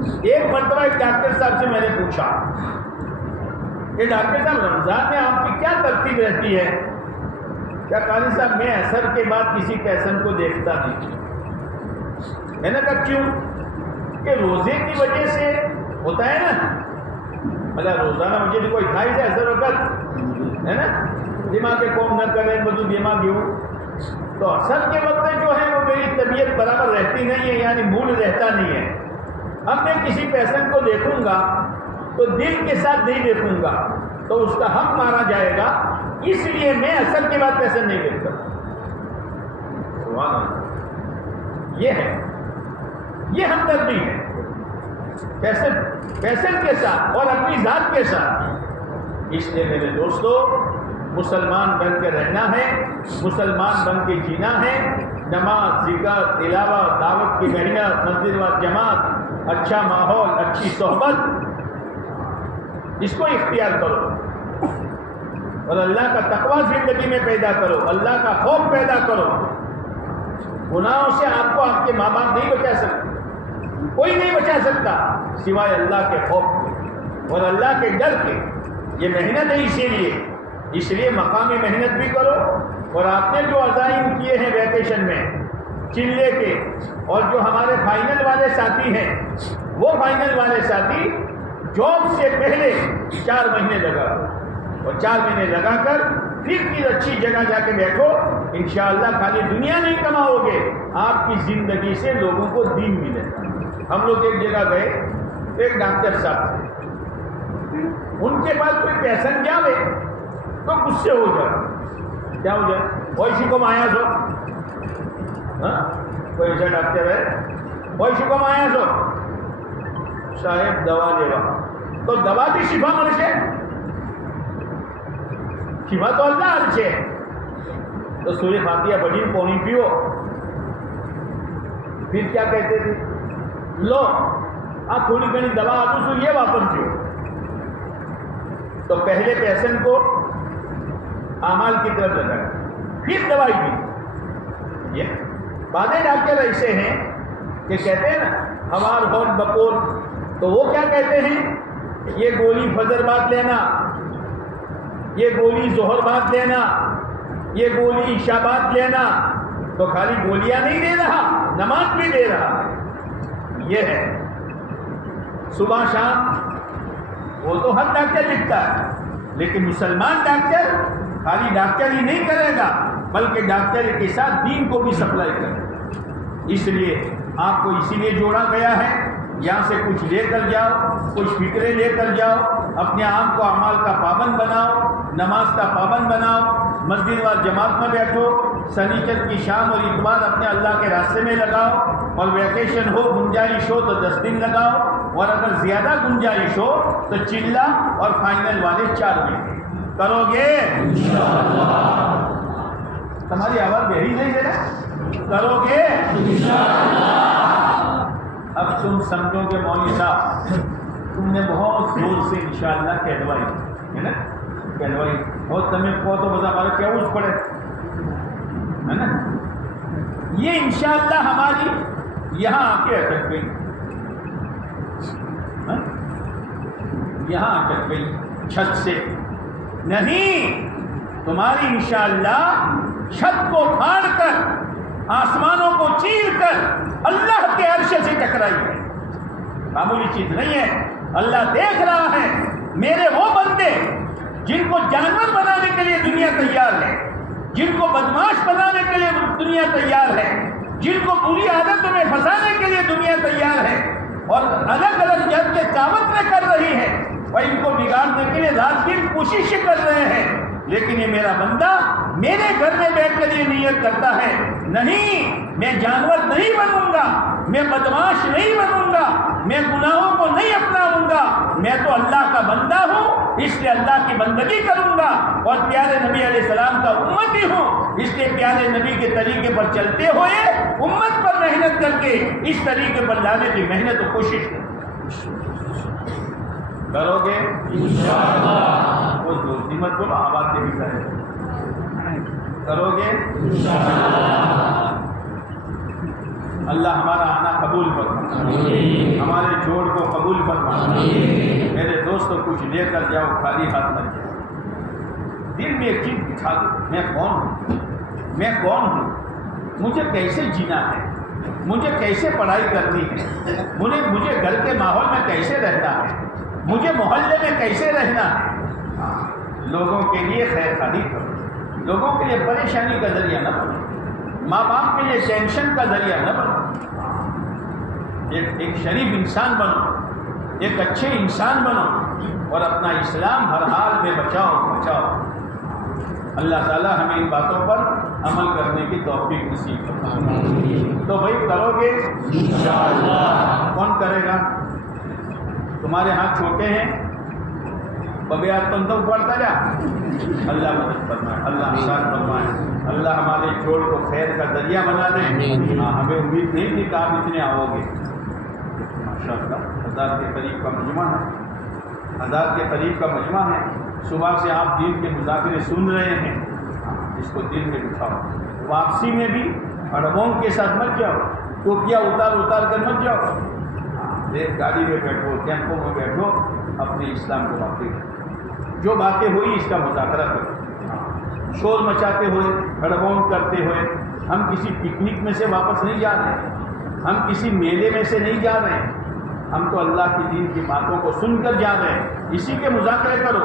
ایک مرتبہ ایک ڈاکٹر صاحب سے میں نے پوچھا کہ ڈاکٹر صاحب رمضان میں آپ کی کیا ترتیب رہتی ہے؟ کیا قاضی صاحب میں عصر کے بعد کسی پیشنٹ کو دیکھتا نہیں. میں نے کہا کیوں؟ کہ روزے کی وجہ سے ہوتا ہے نا، مطلب روزانہ مجھے کوئی کھائی سے عصر وقت ہے نا، دماغ کے کام نہ کرے بدو دماغ گیوں، تو عصر کے وقت جو ہے وہ میری طبیعت برابر رہتی نہیں ہے، یعنی موڈ رہتا نہیں ہے. اب میں کسی پیشنٹ کو دیکھوں گا تو دل کے ساتھ نہیں دیکھوں گا تو اس کا حق مارا جائے گا، اس لیے میں عصر کے بعد پیشنٹ نہیں دیکھتا. سبحان اللہ. یہ ہے، یہ ہمدردی ہے پیشنٹ کے ساتھ اور اپنی ذات کے ساتھ. اس لیے میرے دوستو، مسلمان بن کے رہنا ہے، مسلمان بن کے جینا ہے. نماز، ذکر، تلاوت، دعوت کی محنت، مسجد و جماعت، اچھا ماحول، اچھی صحبت، اس کو اختیار کرو اور اللہ کا تقوی زندگی میں پیدا کرو، اللہ کا خوف پیدا کرو. گناہوں سے آپ کو آپ کے ماں باپ نہیں بچا سکتے، کوئی نہیں بچا سکتا سوائے اللہ کے خوف کے اور اللہ کے ڈر کے. یہ محنت ہے، اس لیے مقامی محنت بھی کرو. اور آپ نے جو عزائم کیے ہیں ویکیشن میں چلے کے، اور جو ہمارے فائنل والے ساتھی ہیں، وہ فائنل والے ساتھی جاب سے پہلے 4 مہینے لگا اور 4 مہینے لگا کر پھر اچھی جگہ جا کے بیٹھو. انشاءاللہ خالی دنیا نہیں کماؤ گے، آپ کی زندگی سے لوگوں کو دین ملے. ہم لوگ ایک جگہ گئے، ایک ڈاکٹر صاحب تھے، ان کے پاس کوئی پیشنٹ جاوے تو غصے ہو جائے. کیا ہو جائے؟ ویسی کو آیا سو، کوئی ایسا ڈاکٹر ہے ویسی کو آیا سو صاحب دوا لیوا تو دوا کی شفا مرشے، شفا تو اللہ عرشے. تو سورہ فاتحہ بڑی پونی پیو. پھر کیا کہتے تھے؟ لو آپ تھوڑی گھنی دوا آپ سو یہ واپس پیو. تو پہلے پیشنٹ کو اعمال کی طرف لگایا، پھر دوائی پی. یہ بعض ڈاکٹر ایسے ہیں کہ کہتے ہیں نا ہمار ہون بکور، تو وہ کیا کہتے ہیں؟ یہ گولی فجر بعد لینا، یہ گولی ظہر بعد لینا، یہ گولی عشاء بعد لینا. تو خالی گولیاں نہیں دے رہا، نماز بھی دے رہا ہے. یہ ہے صبح شام، وہ تو ہر ڈاکٹر لکھتا ہے، لیکن مسلمان ڈاکٹر خالی ڈاکٹر ہی نہیں کرے گا بلکہ ڈاکٹر کے ساتھ دین کو بھی سپلائی کرے گا. اس لیے آپ کو اسی لیے جوڑا گیا ہے. یہاں سے کچھ لے کر جاؤ، کچھ فکرے لے کر جاؤ، اپنے آپ کو اعمال کا پابند بناؤ، نماز کا پابند بناؤ، مسجد و جماعت میں بیٹھو، سنیچر کی شام اور اتوار اپنے اللہ کے راستے میں لگاؤ. اور ویکیشن ہو، گنجائش ہو تو 10 دن لگاؤ، اور اگر زیادہ گنجائش ہو تو چلا اور فائنل والے 4 مہینے کرو گے انشاءاللہ. تمہاری آواز بہری نہیں دے رہا، کرو گے انشاءاللہ. اب تم سمجھو کہ مولوی صاحب تم نے بہت زور سے انشاءاللہ کہلوائی ہے نا، کہلوائی اور تمہیں کو تو بتا ہمارا کیا اس پڑے ہے نا. یہ انشاءاللہ ہماری یہاں آ کے اٹک گئی، یہاں اٹک گئی چھت سے نہیں. تمہاری انشاءاللہ چھت کو پھاڑ کر، آسمانوں کو چیر کر اللہ کے عرش سے ٹکرائی ہے. معمولی چیز نہیں ہے. اللہ دیکھ رہا ہے میرے وہ بندے جن کو جانور بنانے کے لیے دنیا تیار ہے، جن کو بدماش بنانے کے لیے دنیا تیار ہے، جن کو بری عادتوں میں پھنسانے کے لیے دنیا تیار ہے، اور الگ الگ جب کے دعوت کر رہی ہے اور ان کو بگاڑنے کے لیے رات دن کوشش کر رہے ہیں. لیکن یہ میرا بندہ میرے گھر میں بیٹھ کر یہ نیت کرتا ہے، نہیں میں جانور نہیں بنوں گا، میں بدماش نہیں بنوں گا، میں گناہوں کو نہیں اپناؤں گا، میں تو اللہ کا بندہ ہوں، اس لیے اللہ کی بندگی کروں گا اور پیارے نبی علیہ السلام کا امتی ہوں. اس لیے پیارے نبی کے طریقے پر چلتے ہوئے امت پر محنت کر کے اس طریقے پر لانے کی محنت و کوشش کرو گے انشاءاللہ. وہ دوستی مت بولو، آواز دے بھی کرو گے انشاءاللہ. اللہ ہمارا آنا قبول فرما، ہمارے جوڑ کو قبول فرما۔ میرے دوستوں کچھ لے کر جاؤ، خالی ہاتھ مت جاؤ۔ دل میں ایک چیز بٹھا دو، میں کون ہوں، میں کون ہوں، مجھے کیسے جینا ہے، مجھے کیسے پڑھائی کرنی ہے، مجھے گھر کے ماحول میں کیسے رہنا ہے، مجھے محلے میں کیسے رہنا ہے۔ لوگوں کے لیے خیر خواہی کرو، لوگوں کے لیے پریشانی کا ذریعہ نہ بنو، ماں باپ کے لیے ٹینشن کا ذریعہ نہ بنو۔ ایک شریف انسان بنو، ایک اچھے انسان بنو، اور اپنا اسلام ہر حال میں بچاؤ۔ اللہ تعالیٰ ہمیں ان باتوں پر عمل کرنے کی توفیق نصیب فرمائے۔ تو بھائی کرو گے انشاءاللہ۔ کون کرے گا؟ تمہارے ہاتھ چھوٹے ہیں، بغیر تم تو پڑھتا جا۔ اللہ مدد فرمائے، اللہ آسان فرمائے، اللہ ہمارے جوڑ کو خیر کا ذریعہ بنا دے۔ ہمیں امید نہیں تھی کہ آپ اتنے آؤ گے، ماشاءاللہ 1000 کے قریب کا مجمع ہے، 1000 کے قریب کا مجمع ہے۔ صبح سے آپ دین کے مذاکرے سن رہے ہیں، اس کو دل میں بٹھاؤ۔ واپسی میں بھی اڑبوں کے ساتھ مت جاؤ، ٹوپیاں اتار کر مت جاؤ۔ ایک گاڑی میں بیٹھو، ٹیمپو میں بیٹھو، اپنے اسلام کو واقعی جو باتیں ہوئی اس کا مذاکرہ کرو۔ شور مچاتے ہوئے، ہڑبون کرتے ہوئے ہم کسی پکنک میں سے واپس نہیں جا رہے، ہم کسی میلے میں سے نہیں جا رہے، ہم تو اللہ کی دین کی باتوں کو سن کر جا رہے ہیں۔ اسی کے مذاکرے کرو،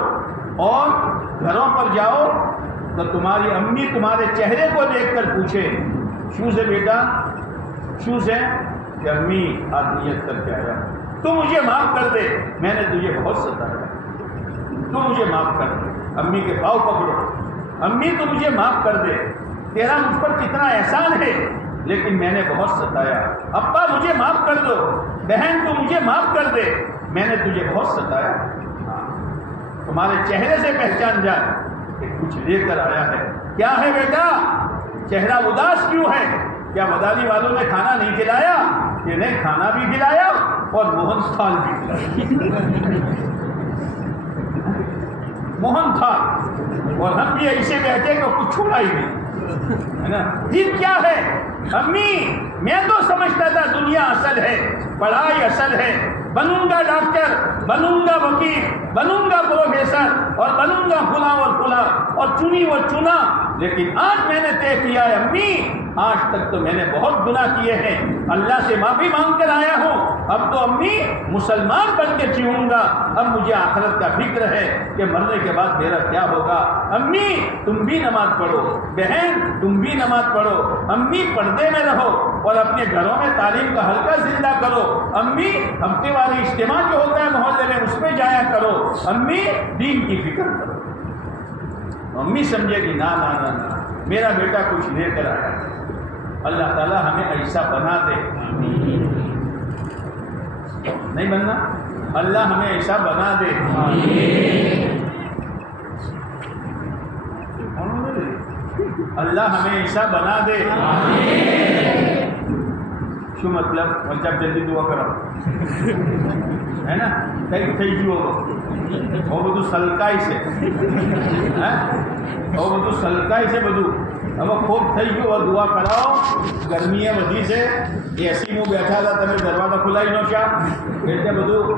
اور گھروں پر جاؤ تو تمہاری امی تمہارے چہرے کو دیکھ کر پوچھے، شو سے بیٹا، شو سے کہ امی آج نیت کر کے آیا، تو مجھے معاف کر دے، میں نے تجھے بہت ستایا، تو مجھے معاف کر دے۔ امی کے پاؤں پکڑو، امی تو مجھے معاف کر دے، تیرا مجھ پر کتنا احسان ہے، لیکن میں نے بہت ستایا۔ ابا مجھے معاف کر دو، بہن تو مجھے معاف کر دے، میں نے تجھے بہت ستایا۔ تمہارے چہرے سے پہچان جائے کہ کچھ لے کر آیا ہے۔ کیا ہے بیٹا، چہرہ اداس کیوں ہے؟ کیا مداری والوں نے کھانا نہیں کھلایا؟ کہ نہیں، کھانا بھی کھلایا اور موہن تھال بھی کھلایا، موہن تھال، اور ہم بھی ایسے بیٹھے کہ کچھ چھوڑا ہی نہیں، ہے نا۔ دین کیا ہے؟ امی میں تو سمجھتا تھا دنیا اصل ہے، پڑھائی اصل ہے، بنوں گا ڈاکٹر، بنوں گا وکیل، بنوں گا پروفیسر، اور بنوں گا فلاں اور فلاں، اور چنی وہ چنا، لیکن آج میں نے طے کیا ہے امی، آج تک تو میں نے بہت گناہ کیے ہیں، اللہ سے معافی مانگ کر آیا ہوں، اب تو امی مسلمان بن کے جیوں گا، اب مجھے آخرت کا فکر ہے کہ مرنے کے بعد میرا کیا ہوگا۔ امی تم بھی نماز پڑھو، بہن تم بھی نماز پڑھو، امی پردے میں رہو، اور اپنے گھروں میں تعلیم کا حلقہ زندہ کرو، امی ہفتے والی اجتماع جو ہوتا ہے محلے میں اس میں جایا کرو، امی دین کی فکر کرو۔ امی سمجھے گی نا نا نا نا میرا بیٹا کچھ لے کر آیا۔ اللہ تعالیٰ ہمیں ایسا بنا دے، نہیں بننا، اللہ ہمیں ایسا بنا دے۔ اللہ ہمیں ایسا بنا دے۔ شو مطلب؟ جب جلدی دعا کرو ہے نا، کئی جو وہ بدو سلکائی سے، وہ بدو سلکائی سے بدو اب خوب تھئی گયો دعا کراؤ، گرمی وધી છે એસી માં બેઠા હતા તમે દરવાજા ખોલાવી નો શા એટલે બધું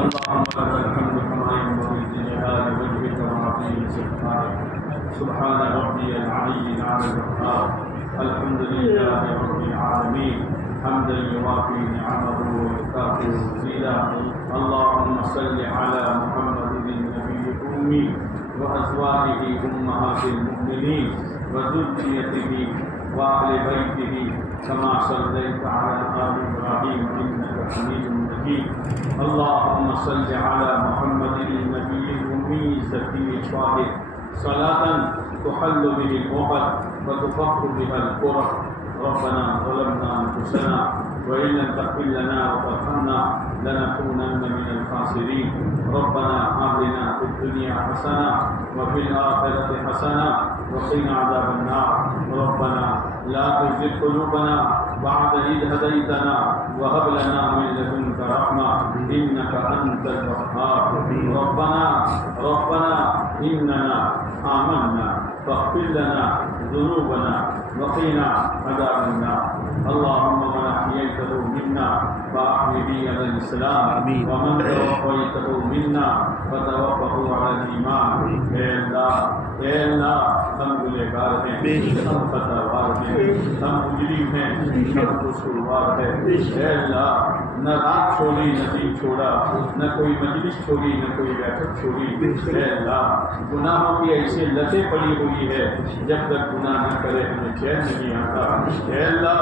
اللهم لك الحمد كما ينبغي لجلال وجهك وعظيم سلطانك سبحان ربي العلي الاعلى الوهاب الحمد لله رب العالمين حمدا يوافي نعمه ويكافئ مزيدا اللهم صل على محمد النبي الأمي وأزواجه أمهات المؤمنين وذريته وأهل بيته كما صليت على آل إبراهيم إنك حميد مجيد اللهم صل على محمد النبي الأمي الزكي الطاهر صلاة تحل به العقد وتفك بها الكرب ربنا ظلمنا أنفسنا وإن لم تغفر لنا وترحمنا لنكونن من الخاسرين ربنا آتنا في الدنيا حسنة وفي الآخرة حسنة وقنا عذاب النار ربنا لا تزغ قلوبنا بعد إذ هديتنا وهب لنا من لدنك رحمة إنك أنت الوهاب ربنا إننا آمنا فاغفر لنا ذنوبنا وقنا عذاب النار اللهم من أحييته منا فأحيه على الإسلام ومن توفيته منا فتوفه على الإيمان اے اللہ ہم گنہگار ہیں، ہم خطاوار ہیں، ہم مجرم ہیں، ہم قصوروار ہیں۔ اے اللہ نہ رات چھوڑی نہ دن چھوڑا، نہ کوئی مجلس چھوڑی نہ کوئی بیٹھک چھوڑی۔ اے اللہ گناہوں کی ایسے لتیں پڑی ہوئی ہے، جب تک گناہ نہ کرے ہمیں چین نہیں آتا۔ اے اللہ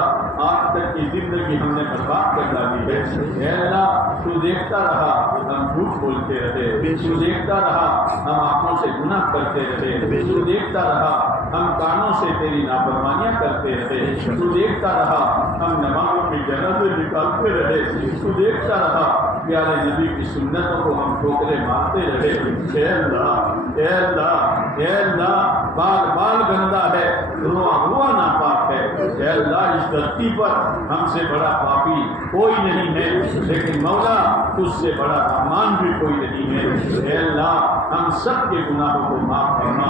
آج تک کی زندگی ہم نے برباد کر ڈالی ہے۔ اے اللہ تو دیکھتا رہا ہم جھوٹ بولتے رہے، تو دیکھتا رہا ہم آنکھوں سے گناہ کرتے رہے، تو دیکھتا رہا ہم کانوں سے تیری نافرمانیاں کرتے رہے، تو دیکھتا رہا ہم نمازوں کی جنازے نکالتے رہے، تو دیکھتا رہا پیارے نبی کی سنتوں کو ہم ٹھوکرے مارتے رہے۔ اے اللہ اے اللہ اے اللہ بال بال گندا ہے، رواں رواں ناپاک ہے۔ اے اللہ اس دھرتی پر ہم سے بڑا پاپی کوئی نہیں ہے، لیکن مولا تجھ سے بڑا رحمان بھی کوئی نہیں ہے۔ اے اللہ ہم سب کے گناہوں کو معاف فرما،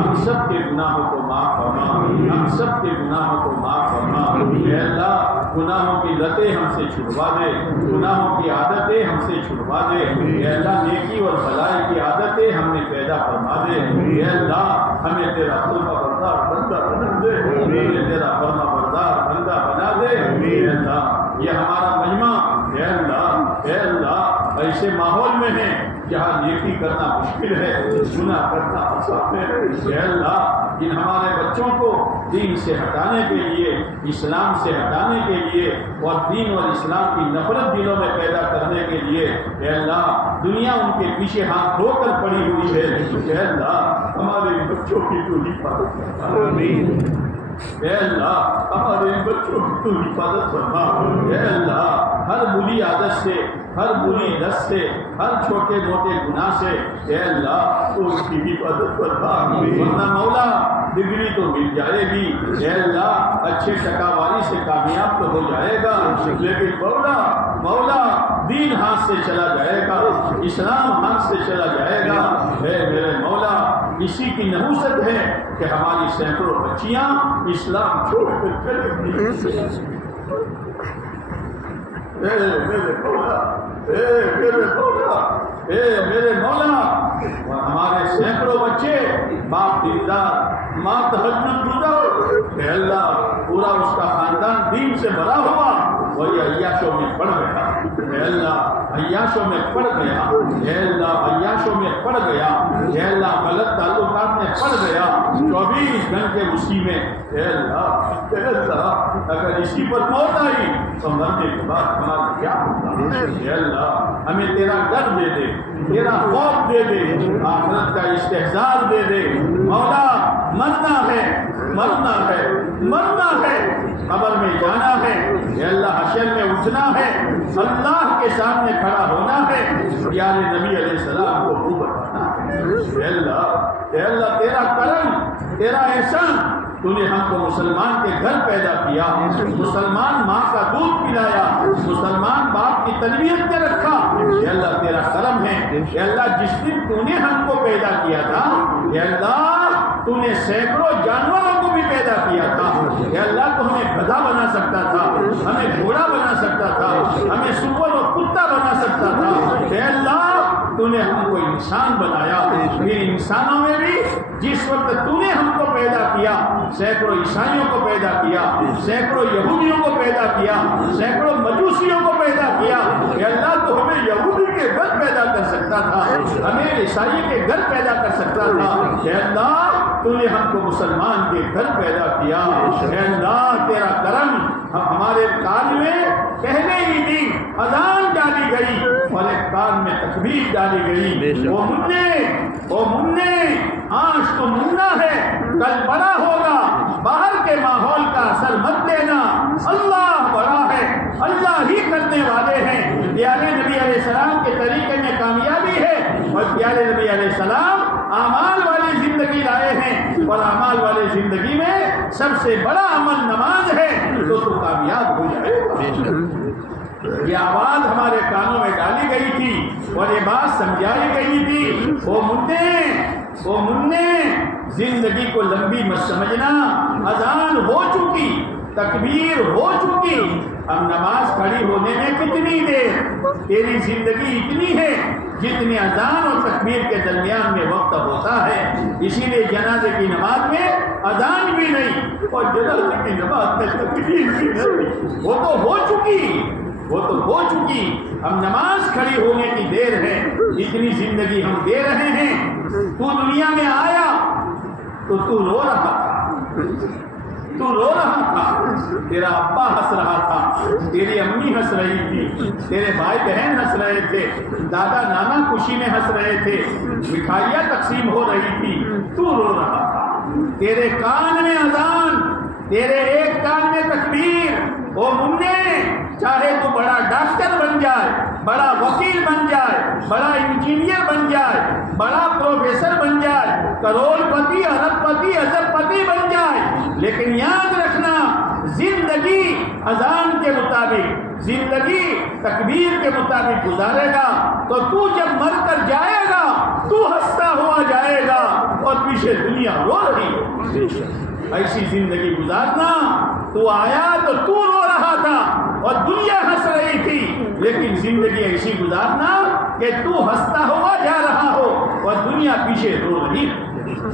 ہم سب کے گناہوں کو معاف فرما، ہم سب کے گناہوں کو معاف فرما۔ اے اللہ گناہوں کی لتیں ہم سے چھڑوا دے، گناہوں کی عادتیں ہم سے چھڑوا دے۔ اے اللہ نیکی اور بھلائی کی عادتیں ہم نے پیدا فرما دے۔ اے اللہ ہمیں تیرا فرما بردار بندہ بنا دے، ہمیں تیرا فرما بردار بندہ بنا دے۔ اے اللہ یہ ہمارا مجمع اے اللہ ایسے ماحول میں ہے جہاں نیکی کرنا مشکل ہے، گناہ کرنا آسان ہے۔ اے اللہ ان ہمارے بچوں کو دین سے ہٹانے کے لیے، اسلام سے ہٹانے کے لیے اور دین اور اسلام کی نفرت دلوں میں پیدا کرنے کے لیے اے اللہ دنیا ان کے پیچھے ہاتھ دھو کر پڑی ہوئی ہے۔ اے اللہ ہمارے بچوں کی تو حفاظت فرما، اے اللہ ہمارے بچوں کی تو حفاظت فرما۔ اے اللہ ہر بری عادت سے، ہر بری لت سے، ہر چھوٹے موٹے گناہ سے اے اللہ تو اس کی حفاظت فرما۔ ورنہ مولا ڈگری تو مل جائے گی، اے اللہ اچھے ٹکا والی سے کامیاب تو ہو جائے گا، لیکن مولا دین ہاتھ سے چلا جائے گا، اسلام ہاتھ سے چلا جائے گا۔ اے میرے مولا اسی کی نحوست ہے کہ ہماری سینکڑوں بچیاں اسلام چھوڑ کر چلے گئی۔ اے میرے مولا ہمارے سینکڑوں بچے باپ دیندار، ماں تہجد گزار، اے اللہ پورا اس کا خاندان دین سے بھرا ہوا اور یہ عیاشوں میں پڑ گیا۔ اے اللہ عیاشوں میں پڑ گیا، اے اللہ عیاشوں میں پڑ گیا، اے اللہ غلط تعلقات میں پڑ گیا، 24 گھنٹے اسی میں۔ اے اللہ اگر اسی پر موت آئی تو مرنے کے بعد ہمارا کیا ہوگا؟ اے اللہ ہمیں تیرا ڈر دے دے، تیرا خوف دے دے، آخرت کا استحضار دے دے۔ مولا مرنا ہے، قبر میں جانا ہے، اے اللہ حشر میں اٹھنا ہے، اللہ کے سامنے کھڑا ہونا ہے، پیارے نبی علیہ السلام کو منہ بتانا ہے۔ اے اللہ تیرا کرم، تیرا احسان، تو نے ہم کو مسلمان کے گھر پیدا کیا، مسلمان ماں کا دودھ پلایا، مسلمان باپ کی تربیت میں رکھا۔ اے اللہ تیرا کرم ہے۔ اے اللہ جس دن تو نے ہم کو پیدا کیا تھا، اے اللہ تو نے سینکڑوں جانوروں کو بھی پیدا کیا تھا۔ اے اللہ تو ہمیں گدھا بنا سکتا تھا، ہمیں گھوڑا بنا سکتا تھا، ہمیں سور اور کتا بنا سکتا تھا۔ اے اللہ تو نے ہم کو انسان بنایا۔ پھر انسانوں میں بھی جس وقت تو نے ہم کو پیدا کیا، سینکڑوں عیسائیوں کو پیدا کیا، سینکڑوں یہودیوں کو پیدا کیا، سینکڑوں مجوسیوں کو پیدا کیا۔ اے اللہ تو ہمیں یہودی کے گھر پیدا کر سکتا تھا، ہمیں عیسائی کے گھر پیدا کر سکتا تھا۔ اے اللہ تو نے ہم کو مسلمان کے گھر پیدا کیا۔ اے اللہ تیرا کرم، ہمارے کان میں پہلے ہی دن اذان ڈالی گئی اور ایک کان میں تکبیر ڈالی گئی۔ او مننے آج تو منا ہے، کل بڑا ہوگا، باہر کے ماحول کا اثر مت لینا، اللہ بڑا ہے، اللہ ہی کرنے والے ہیں۔ پیارے نبی علیہ السلام کے طریقے میں کامیابی ہے اور پیارے نبی علیہ السلام اعمال والی زندگی لائے ہیں، اور اعمال والی زندگی میں سب سے بڑا عمل نماز ہے، تو کامیاب ہو جائے گا۔ یہ آواز ہمارے کانوں میں ڈالی گئی تھی اور یہ بات سمجھائی گئی تھی، او مننے زندگی کو لمبی مت سمجھنا، اذان ہو چکی، تکبیر ہو چکی، اب نماز کھڑی ہونے میں کتنی دیر؟ تیری زندگی اتنی ہے جتنی اذان اور تکبیر کے درمیان میں وقت ہوتا ہے۔ اسی لیے جنازے کی نماز میں اذان بھی نہیں اور جنازے کی نماز میں تکبیر بھی نہیں، وہ تو ہو چکی، وہ تو ہو چکی، اب نماز کھڑی ہونے کی دیر ہے۔ اتنی زندگی ہم دے رہے ہیں۔ تو دنیا میں آیا تو تو رو رہا تھا، تو رو رہا تھا، تیرا ابا ہنس رہا تھا، تیری امی ہنس رہی تھی، تیرے بھائی بہن ہنس رہے تھے، دادا نانا خوشی میں ہنس رہے تھے، مٹھائیاں تقسیم ہو رہی تھی، تو رو رہا تھا۔ تیرے کان میں اذان، تیرے ایک کان میں تکبیر، او مننے، چاہے تو بڑا ڈاکٹر بن جائے، بڑا وکیل بن جائے، بڑا انجینئر بن جائے، بڑا پروفیسر بن جائے، کروڑ پتی، ارب پتی، ازب پتی بن جائے، لیکن یاد رکھنا زندگی اذان کے مطابق، زندگی تکبیر کے مطابق گزارے گا تو تو جب مر کر جائے گا تو ہنستا ہوا جائے گا اور پیچھے دنیا رو رہی ہو۔ ایسی زندگی گزارنا، تو آیا تو تو رو رہا تھا اور دنیا ہنس رہی تھی، لیکن زندگی ایسی گزارنا کہ تو ہنستا ہوا جا رہا ہو اور دنیا پیچھے رو رہی ہو۔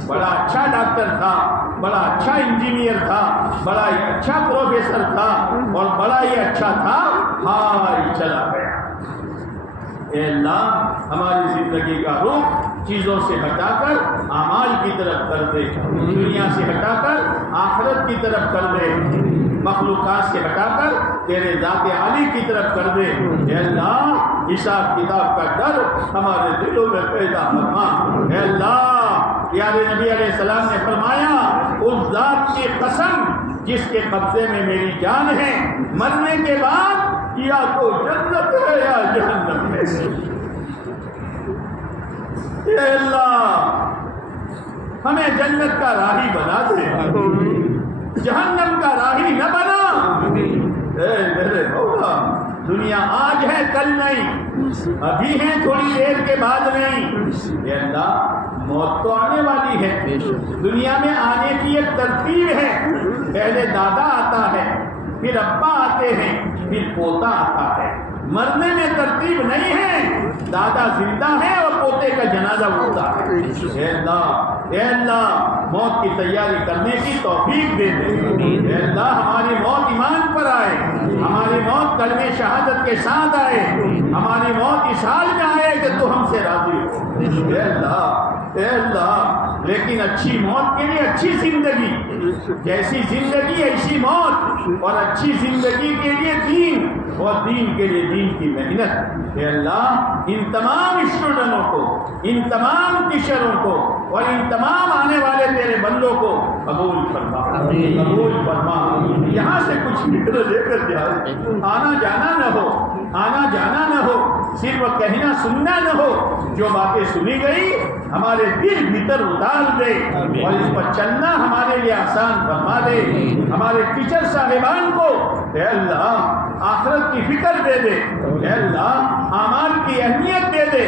بڑا اچھا ڈاکٹر تھا، بڑا اچھا انجینئر تھا، بڑا ہی اچھا پروفیسر تھا اور بڑا ہی اچھا تھا، ہائے چلا گیا۔ اے اللہ ہماری زندگی کا رخ چیزوں سے ہٹا کر اعمال کی طرف کر دے، دنیا سے ہٹا کر آخرت کی طرف کر دے، مخلوقات سے ہٹا کر تیرے ذات عالی کی طرف کر دے۔ اے اللہ حساب کتاب کا ڈر ہمارے دلوں میں پیدا فرما۔ اے اللہ پیارے نبی علیہ السلام نے فرمایا، اس ذات کی قسم جس کے قبضے میں میری جان ہے، مرنے کے بعد یا تو جنت ہے یا جہنم ہے۔ اے اللہ ہمیں جنت کا راہی بنا دے، جہنم کا راہی نہ بنا۔ اے میرے مولا، دنیا آج ہے کل نہیں، ابھی ہے تھوڑی دیر کے بعد نہیں۔ اے اللہ موت تو آنے والی ہے، دنیا میں آنے کی ایک ترتیب ہے، پہلے دادا آتا ہے، پھر ابا آتے ہیں، پھر پوتا آتا ہے۔ مرنے میں ترتیب نہیں ہے، دادا زندہ ہے اور پوتے کا جنازہ اٹھتا ہے۔ اے اللہ، اے اللہ موت کی تیاری کرنے کی توفیق دے دے۔ اے اللہ ہماری موت ایمان پر آئے، ہماری موت کلمہ شہادت کے ساتھ آئے، ہماری موت اس حال میں آئے کہ تو ہم سے راضی ہو۔ اے اللہ، اے اللہ لیکن اچھی موت کے لیے اچھی زندگی، جیسی زندگی ایسی موت، اور اچھی زندگی کے لیے دین اور دین کے لیے دین کی محنت۔ اے اللہ ان تمام اسٹوڈنٹوں کو، ان تمام ٹیچروں کو اور ان تمام آنے والے تیرے بندوں کو قبول فرما، قبول فرما۔ یہاں سے کچھ فکر لے کر جائے، آنا جانا نہ ہو، آنا جانا نہ ہو، صرف کہنا سننا نہ ہو، جو باتیں سنی گئی ہمارے دل بھیتر اتار دے اور اس پر چلنا ہمارے لیے آسان فرما دے۔ ہمارے ٹیچر صاحبان کو اے اللہ آخرت کی فکر دے دے، اے اللہ اعمال کی اہمیت دے دے۔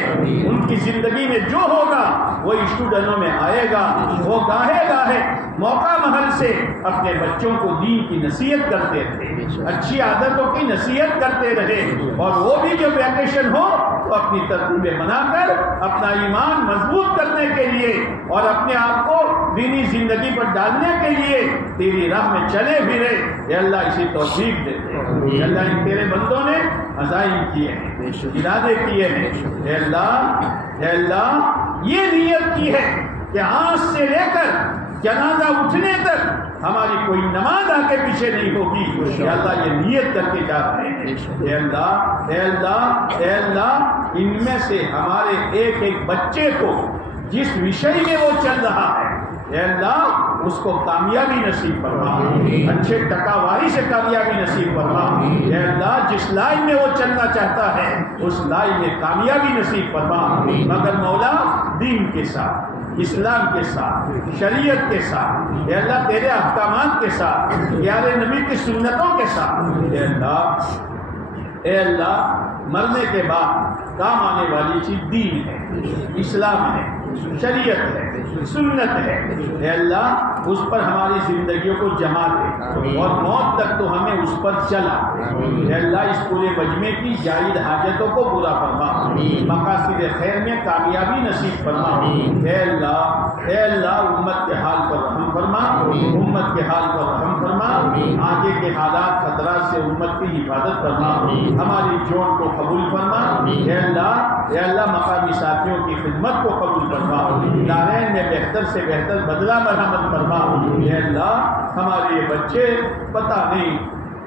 ان کی زندگی میں جو ہوگا وہ اسٹوڈنٹوں میں آئے گا، وہ گاہے گاہے موقع محل سے اپنے بچوں کو دین کی نصیحت کرتے تھے، اچھی عادتوں کی نصیحت کرتے رہے، اور وہ بھی جب ویکیشن ہو تو اپنی ترتیبیں بنا کر اپنا ایمان مضبوط کرنے کے لیے اور اپنے آپ کو دینی زندگی پر ڈالنے کے لیے تیری راہ میں چلے پھرے۔ اے اللہ اسی توفیق دے دے۔ اے اللہ ان تیرے بندوں نے عزائم کیے ہیں، ارادے کیے ہیں، اے اللہ، اے اللہ یہ نیت کی ہے کہ آج سے لے کر جنازہ اٹھنے تک ہماری کوئی نماز آگے پیچھے نہیں ہوگی۔ اے اللہ یہ نیت کر کے جا رہے ہیں۔ اے اللہ، اے اللہ، اے اللہ ان میں سے ہمارے ایک ایک بچے کو جس وشے میں وہ چل رہا ہے اے اللہ اس کو کامیابی نصیب فرما، اچھے ٹکاواری سے کامیابی نصیب فرما۔ اے اللہ جس لائن میں وہ چلنا چاہتا ہے اس لائن میں کامیابی نصیب فرما، مگر مولا دین کے ساتھ، اسلام کے ساتھ، شریعت کے ساتھ، اے اللہ تیرے احکامات کے ساتھ، پیارے نبی کی سنتوں کے ساتھ۔ اے اللہ، اے اللہ مرنے کے بعد کام آنے والی چیز دین ہے، اسلام ہے، شریعت ہے، سنت ہے، اے اللہ اس پر ہماری زندگیوں کو جما دے اور موت تک تو ہمیں اس پر چلا۔ اے اللہ اس پورے مجمع کی جائز حاجتوں کو پورا فرما، مقاصد خیر میں کامیابی نصیب فرما۔ اے اللہ امت کے حال پر رحم فرما، امت کے حال پر رحم فرما، آگے کے حالات خطرات سے امت کی حفاظت فرما، ہماری جون کو قبول فرما۔ اے اللہ مقامی ساتھیوں کی خدمت کو قبول فرما، دارین میں بہتر سے بہتر بدلہ مرحمت فرما۔ اے اللہ ہمارے یہ بچے پتہ نہیں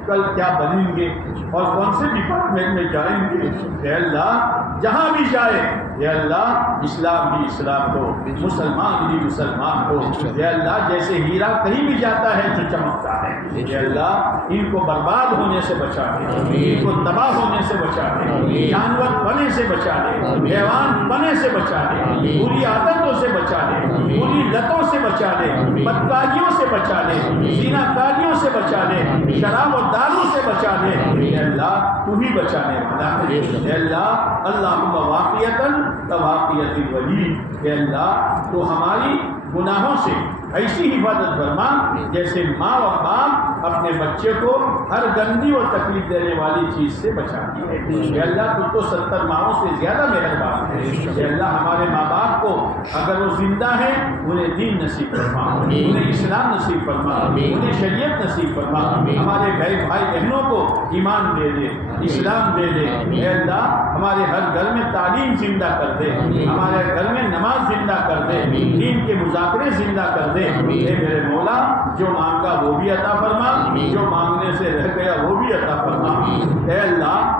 کل کیا بنیں گے اور کون سے ڈپارٹمنٹ میں جائیں گے۔ اے اللہ جہاں بھی جائے اے اللہ اسلام بھی اسلام ہو، مسلمان بھی مسلمان ہو۔ اے اللہ جیسے ہیرا کہیں بھی جاتا ہے تو چمکتا ہے، اے اللہ ان کو برباد ہونے سے بچا دے، ان کو تباہ ہونے سے بچا دے، جانور بنے سے بچا دے، حیوان بنے سے بچا دے، بری عادتوں سے بچا دے، بری لتوں سے بچا دے، بدکاریوں سے بچا دے، زنا کاریوں سے بچا دے، شراب اور دارو سے بچا دے۔ اے اللہ تو ہی بچانے والا ہے۔ اے اللہ اللہم واقعتاً کواقعۃ الولی، اے اللہ تو ہماری گناہوں سے ایسی حفاظت فرما جیسے ماں و باپ اپنے بچے کو ہر گندی اور تکلیف دینے والی چیز سے بچاتی ہے۔ اے اللہ تو 70 ماؤں سے زیادہ مہربان ہے۔ اے اللہ ہمارے ماں باپ کو اگر وہ زندہ ہیں انہیں دین نصیب فرما، انہیں اسلام نصیب فرما، انہیں شریعت نصیب فرما، ہمارے بھائی بہنوں کو ایمان دے دے، اسلام دے دے۔ اے اللہ ہمارے ہر گھر میں تعلیم زندہ کر دے، ہمارے گھر میں نماز زندہ کر دے، دین کے مذاکرے زندہ کر دے۔ اے میرے مولا جو مانگا وہ بھی عطا فرما، جو مانگنے سے رہ گیا وہ بھی عطا فرما۔ اے اللہ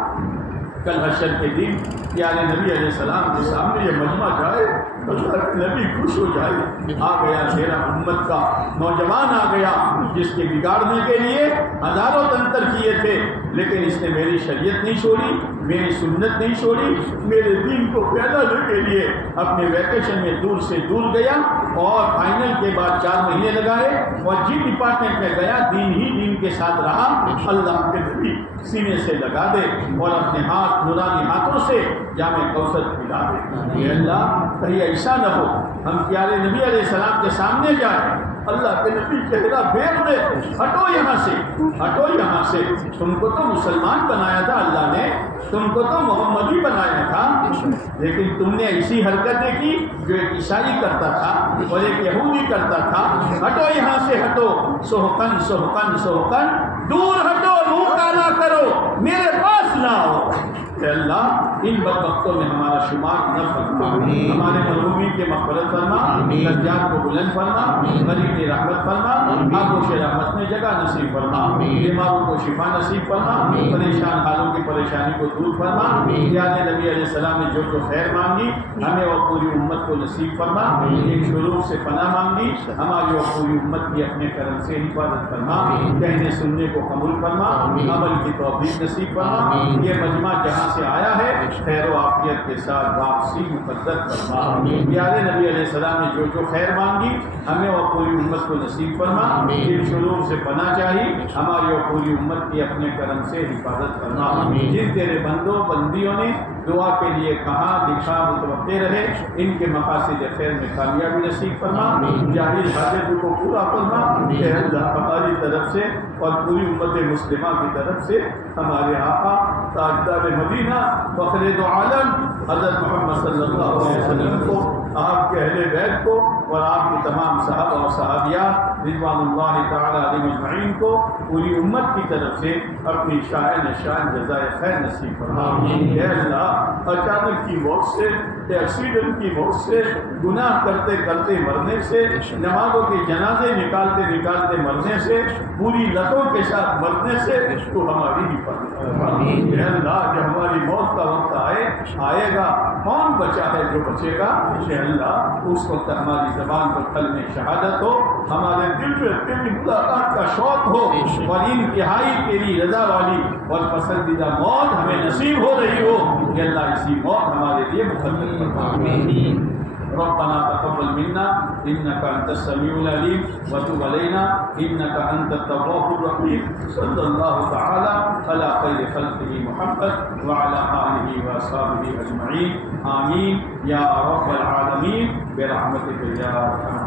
کل حشر کے دن پیارے نبی علیہ السلام کے سامنے یہ مجمع جائے، اللہ کے نبی خوش ہو جائے، آ گیا میرا امت کا نوجوان آ گیا جس کے بگاڑنے کے لیے ہزاروں تنتر کیے تھے، لیکن اس نے میری شریعت نہیں چھوڑی، میری سنت نہیں چھوڑی، میرے دین کو پھیلانے کے لیے اپنے ویکیشن میں دور سے دور گیا اور فائنل کے بعد 4 مہینے لگائے اور جن ڈپارٹمنٹ میں گیا دین ہی دین کے ساتھ رہا۔ اللہ کے نبی سینے سے لگا دے اور اپنے ہاتھ نورانی ہاتھوں سے جامع کوثر پلا دے۔ اے اللہ کہیں ایسا نہ ہو ہم پیارے نبی علیہ السلام کے سامنے جائیں، اللہ کے نبی چہرہ پھیر دے، ہٹو یہاں سے، ہٹو یہاں سے، تم کو تو مسلمان بنایا تھا اللہ نے، تم کو تو محمدی بنایا تھا، لیکن تم نے ایسی حرکتیں کی جو ایک عیسائی کرتا تھا اور ایک یہودی کرتا تھا۔ ہٹو یہاں سے، ہٹو، سحقن سحقن سحقن، دور ہٹو، منہ کالا کرو، میرے پاس نہ آؤ۔ اے اللہ ان بدبختوں میں ہمارا شمار نہ فرما، ہمارے محرومین کے مغفرت فرما، درجات کو بلند فرما، غریب کی رحمت فرما، آگوش رحمت میں جگہ نصیب فرما، بیماروں کو شفا نصیب فرما، پریشان حالوں کی پریشانی کو دور فرما۔ پیارے نبی علیہ السلام نے جو خیر مانگی ہمیں اور پوری امت کو نصیب فرما، ایک شروع سے پناہ مانگی ہماری اور پوری امت کی اپنے کرم سے حفاظت فرما، کہنے سننے کو قبول فرما، عمل کی توفیق نصیب فرما۔ یہ مجمع جہاں سے آیا ہے خیر و عافیت کے ساتھ واپسی مقدر فرما۔ پیارے نبی علیہ السلام نے جو خیر مانگی ہمیں اور پوری امت کو نصیب فرما، جن شرور سے پناہ چاہی ہماری اور پوری امت کی اپنے کرم سے حفاظت فرما۔ جن تیرے بندوں بندیوں نے دعا کے لیے کہا دکھا متوقع رہے ان کے مقاصد خیر میں کامیابی نصیب فرما، جاہز حاجت کو پورا فرما۔ اے اللہ ہماری طرف سے اور پوری امت مسلمہ کی طرف سے ہمارے آقا تاجدار مدینہ فخر دو عالم حضرت محمد صلی اللہ علیہ وسلم کو، آپ کے اہل بیت کو اور آپ کی تمام صحابہ اور صحابیات رضوان اللہ تعالی علیہ مجمعین کو پوری امت کی طرف سے اپنی شاہ نشان جزائے خیر نصیب فرما۔ اے اللہ اچانک کی موت سے، ایکسیڈنٹ کی موت سے، گناہ کرتے کرتے مرنے سے، نمازوں کے جنازے نکالتے نکالتے مرنے سے، پوری لتوں کے ساتھ مرنے سے تو ہماری حفاظت فرما۔ اے اللہ جب ہماری موت کا وقت آئے گا کون بچا ہے جو بچے گا؟ اے اللہ اس وقت ہماری زبان پر کلمہ شہادت ہو، ہمارے دل میں تیری ملاقات کا شوق ہو اور انتہائی تیری رضا والی اور پسندیدہ موت ہمیں نصیب ہو رہی ہو۔ کہ اللہ اسی موت ہمارے لیے مقدر فرما۔ ربنا تقبل منا إنك أنت السميع العليم وتب علينا إنك أنت التواب الرحيم صلى الله تعالى على خير خلقه محمد وعلى آله وأصحابه أجمعين آمين يا رب العالمين برحمتك يا أرحم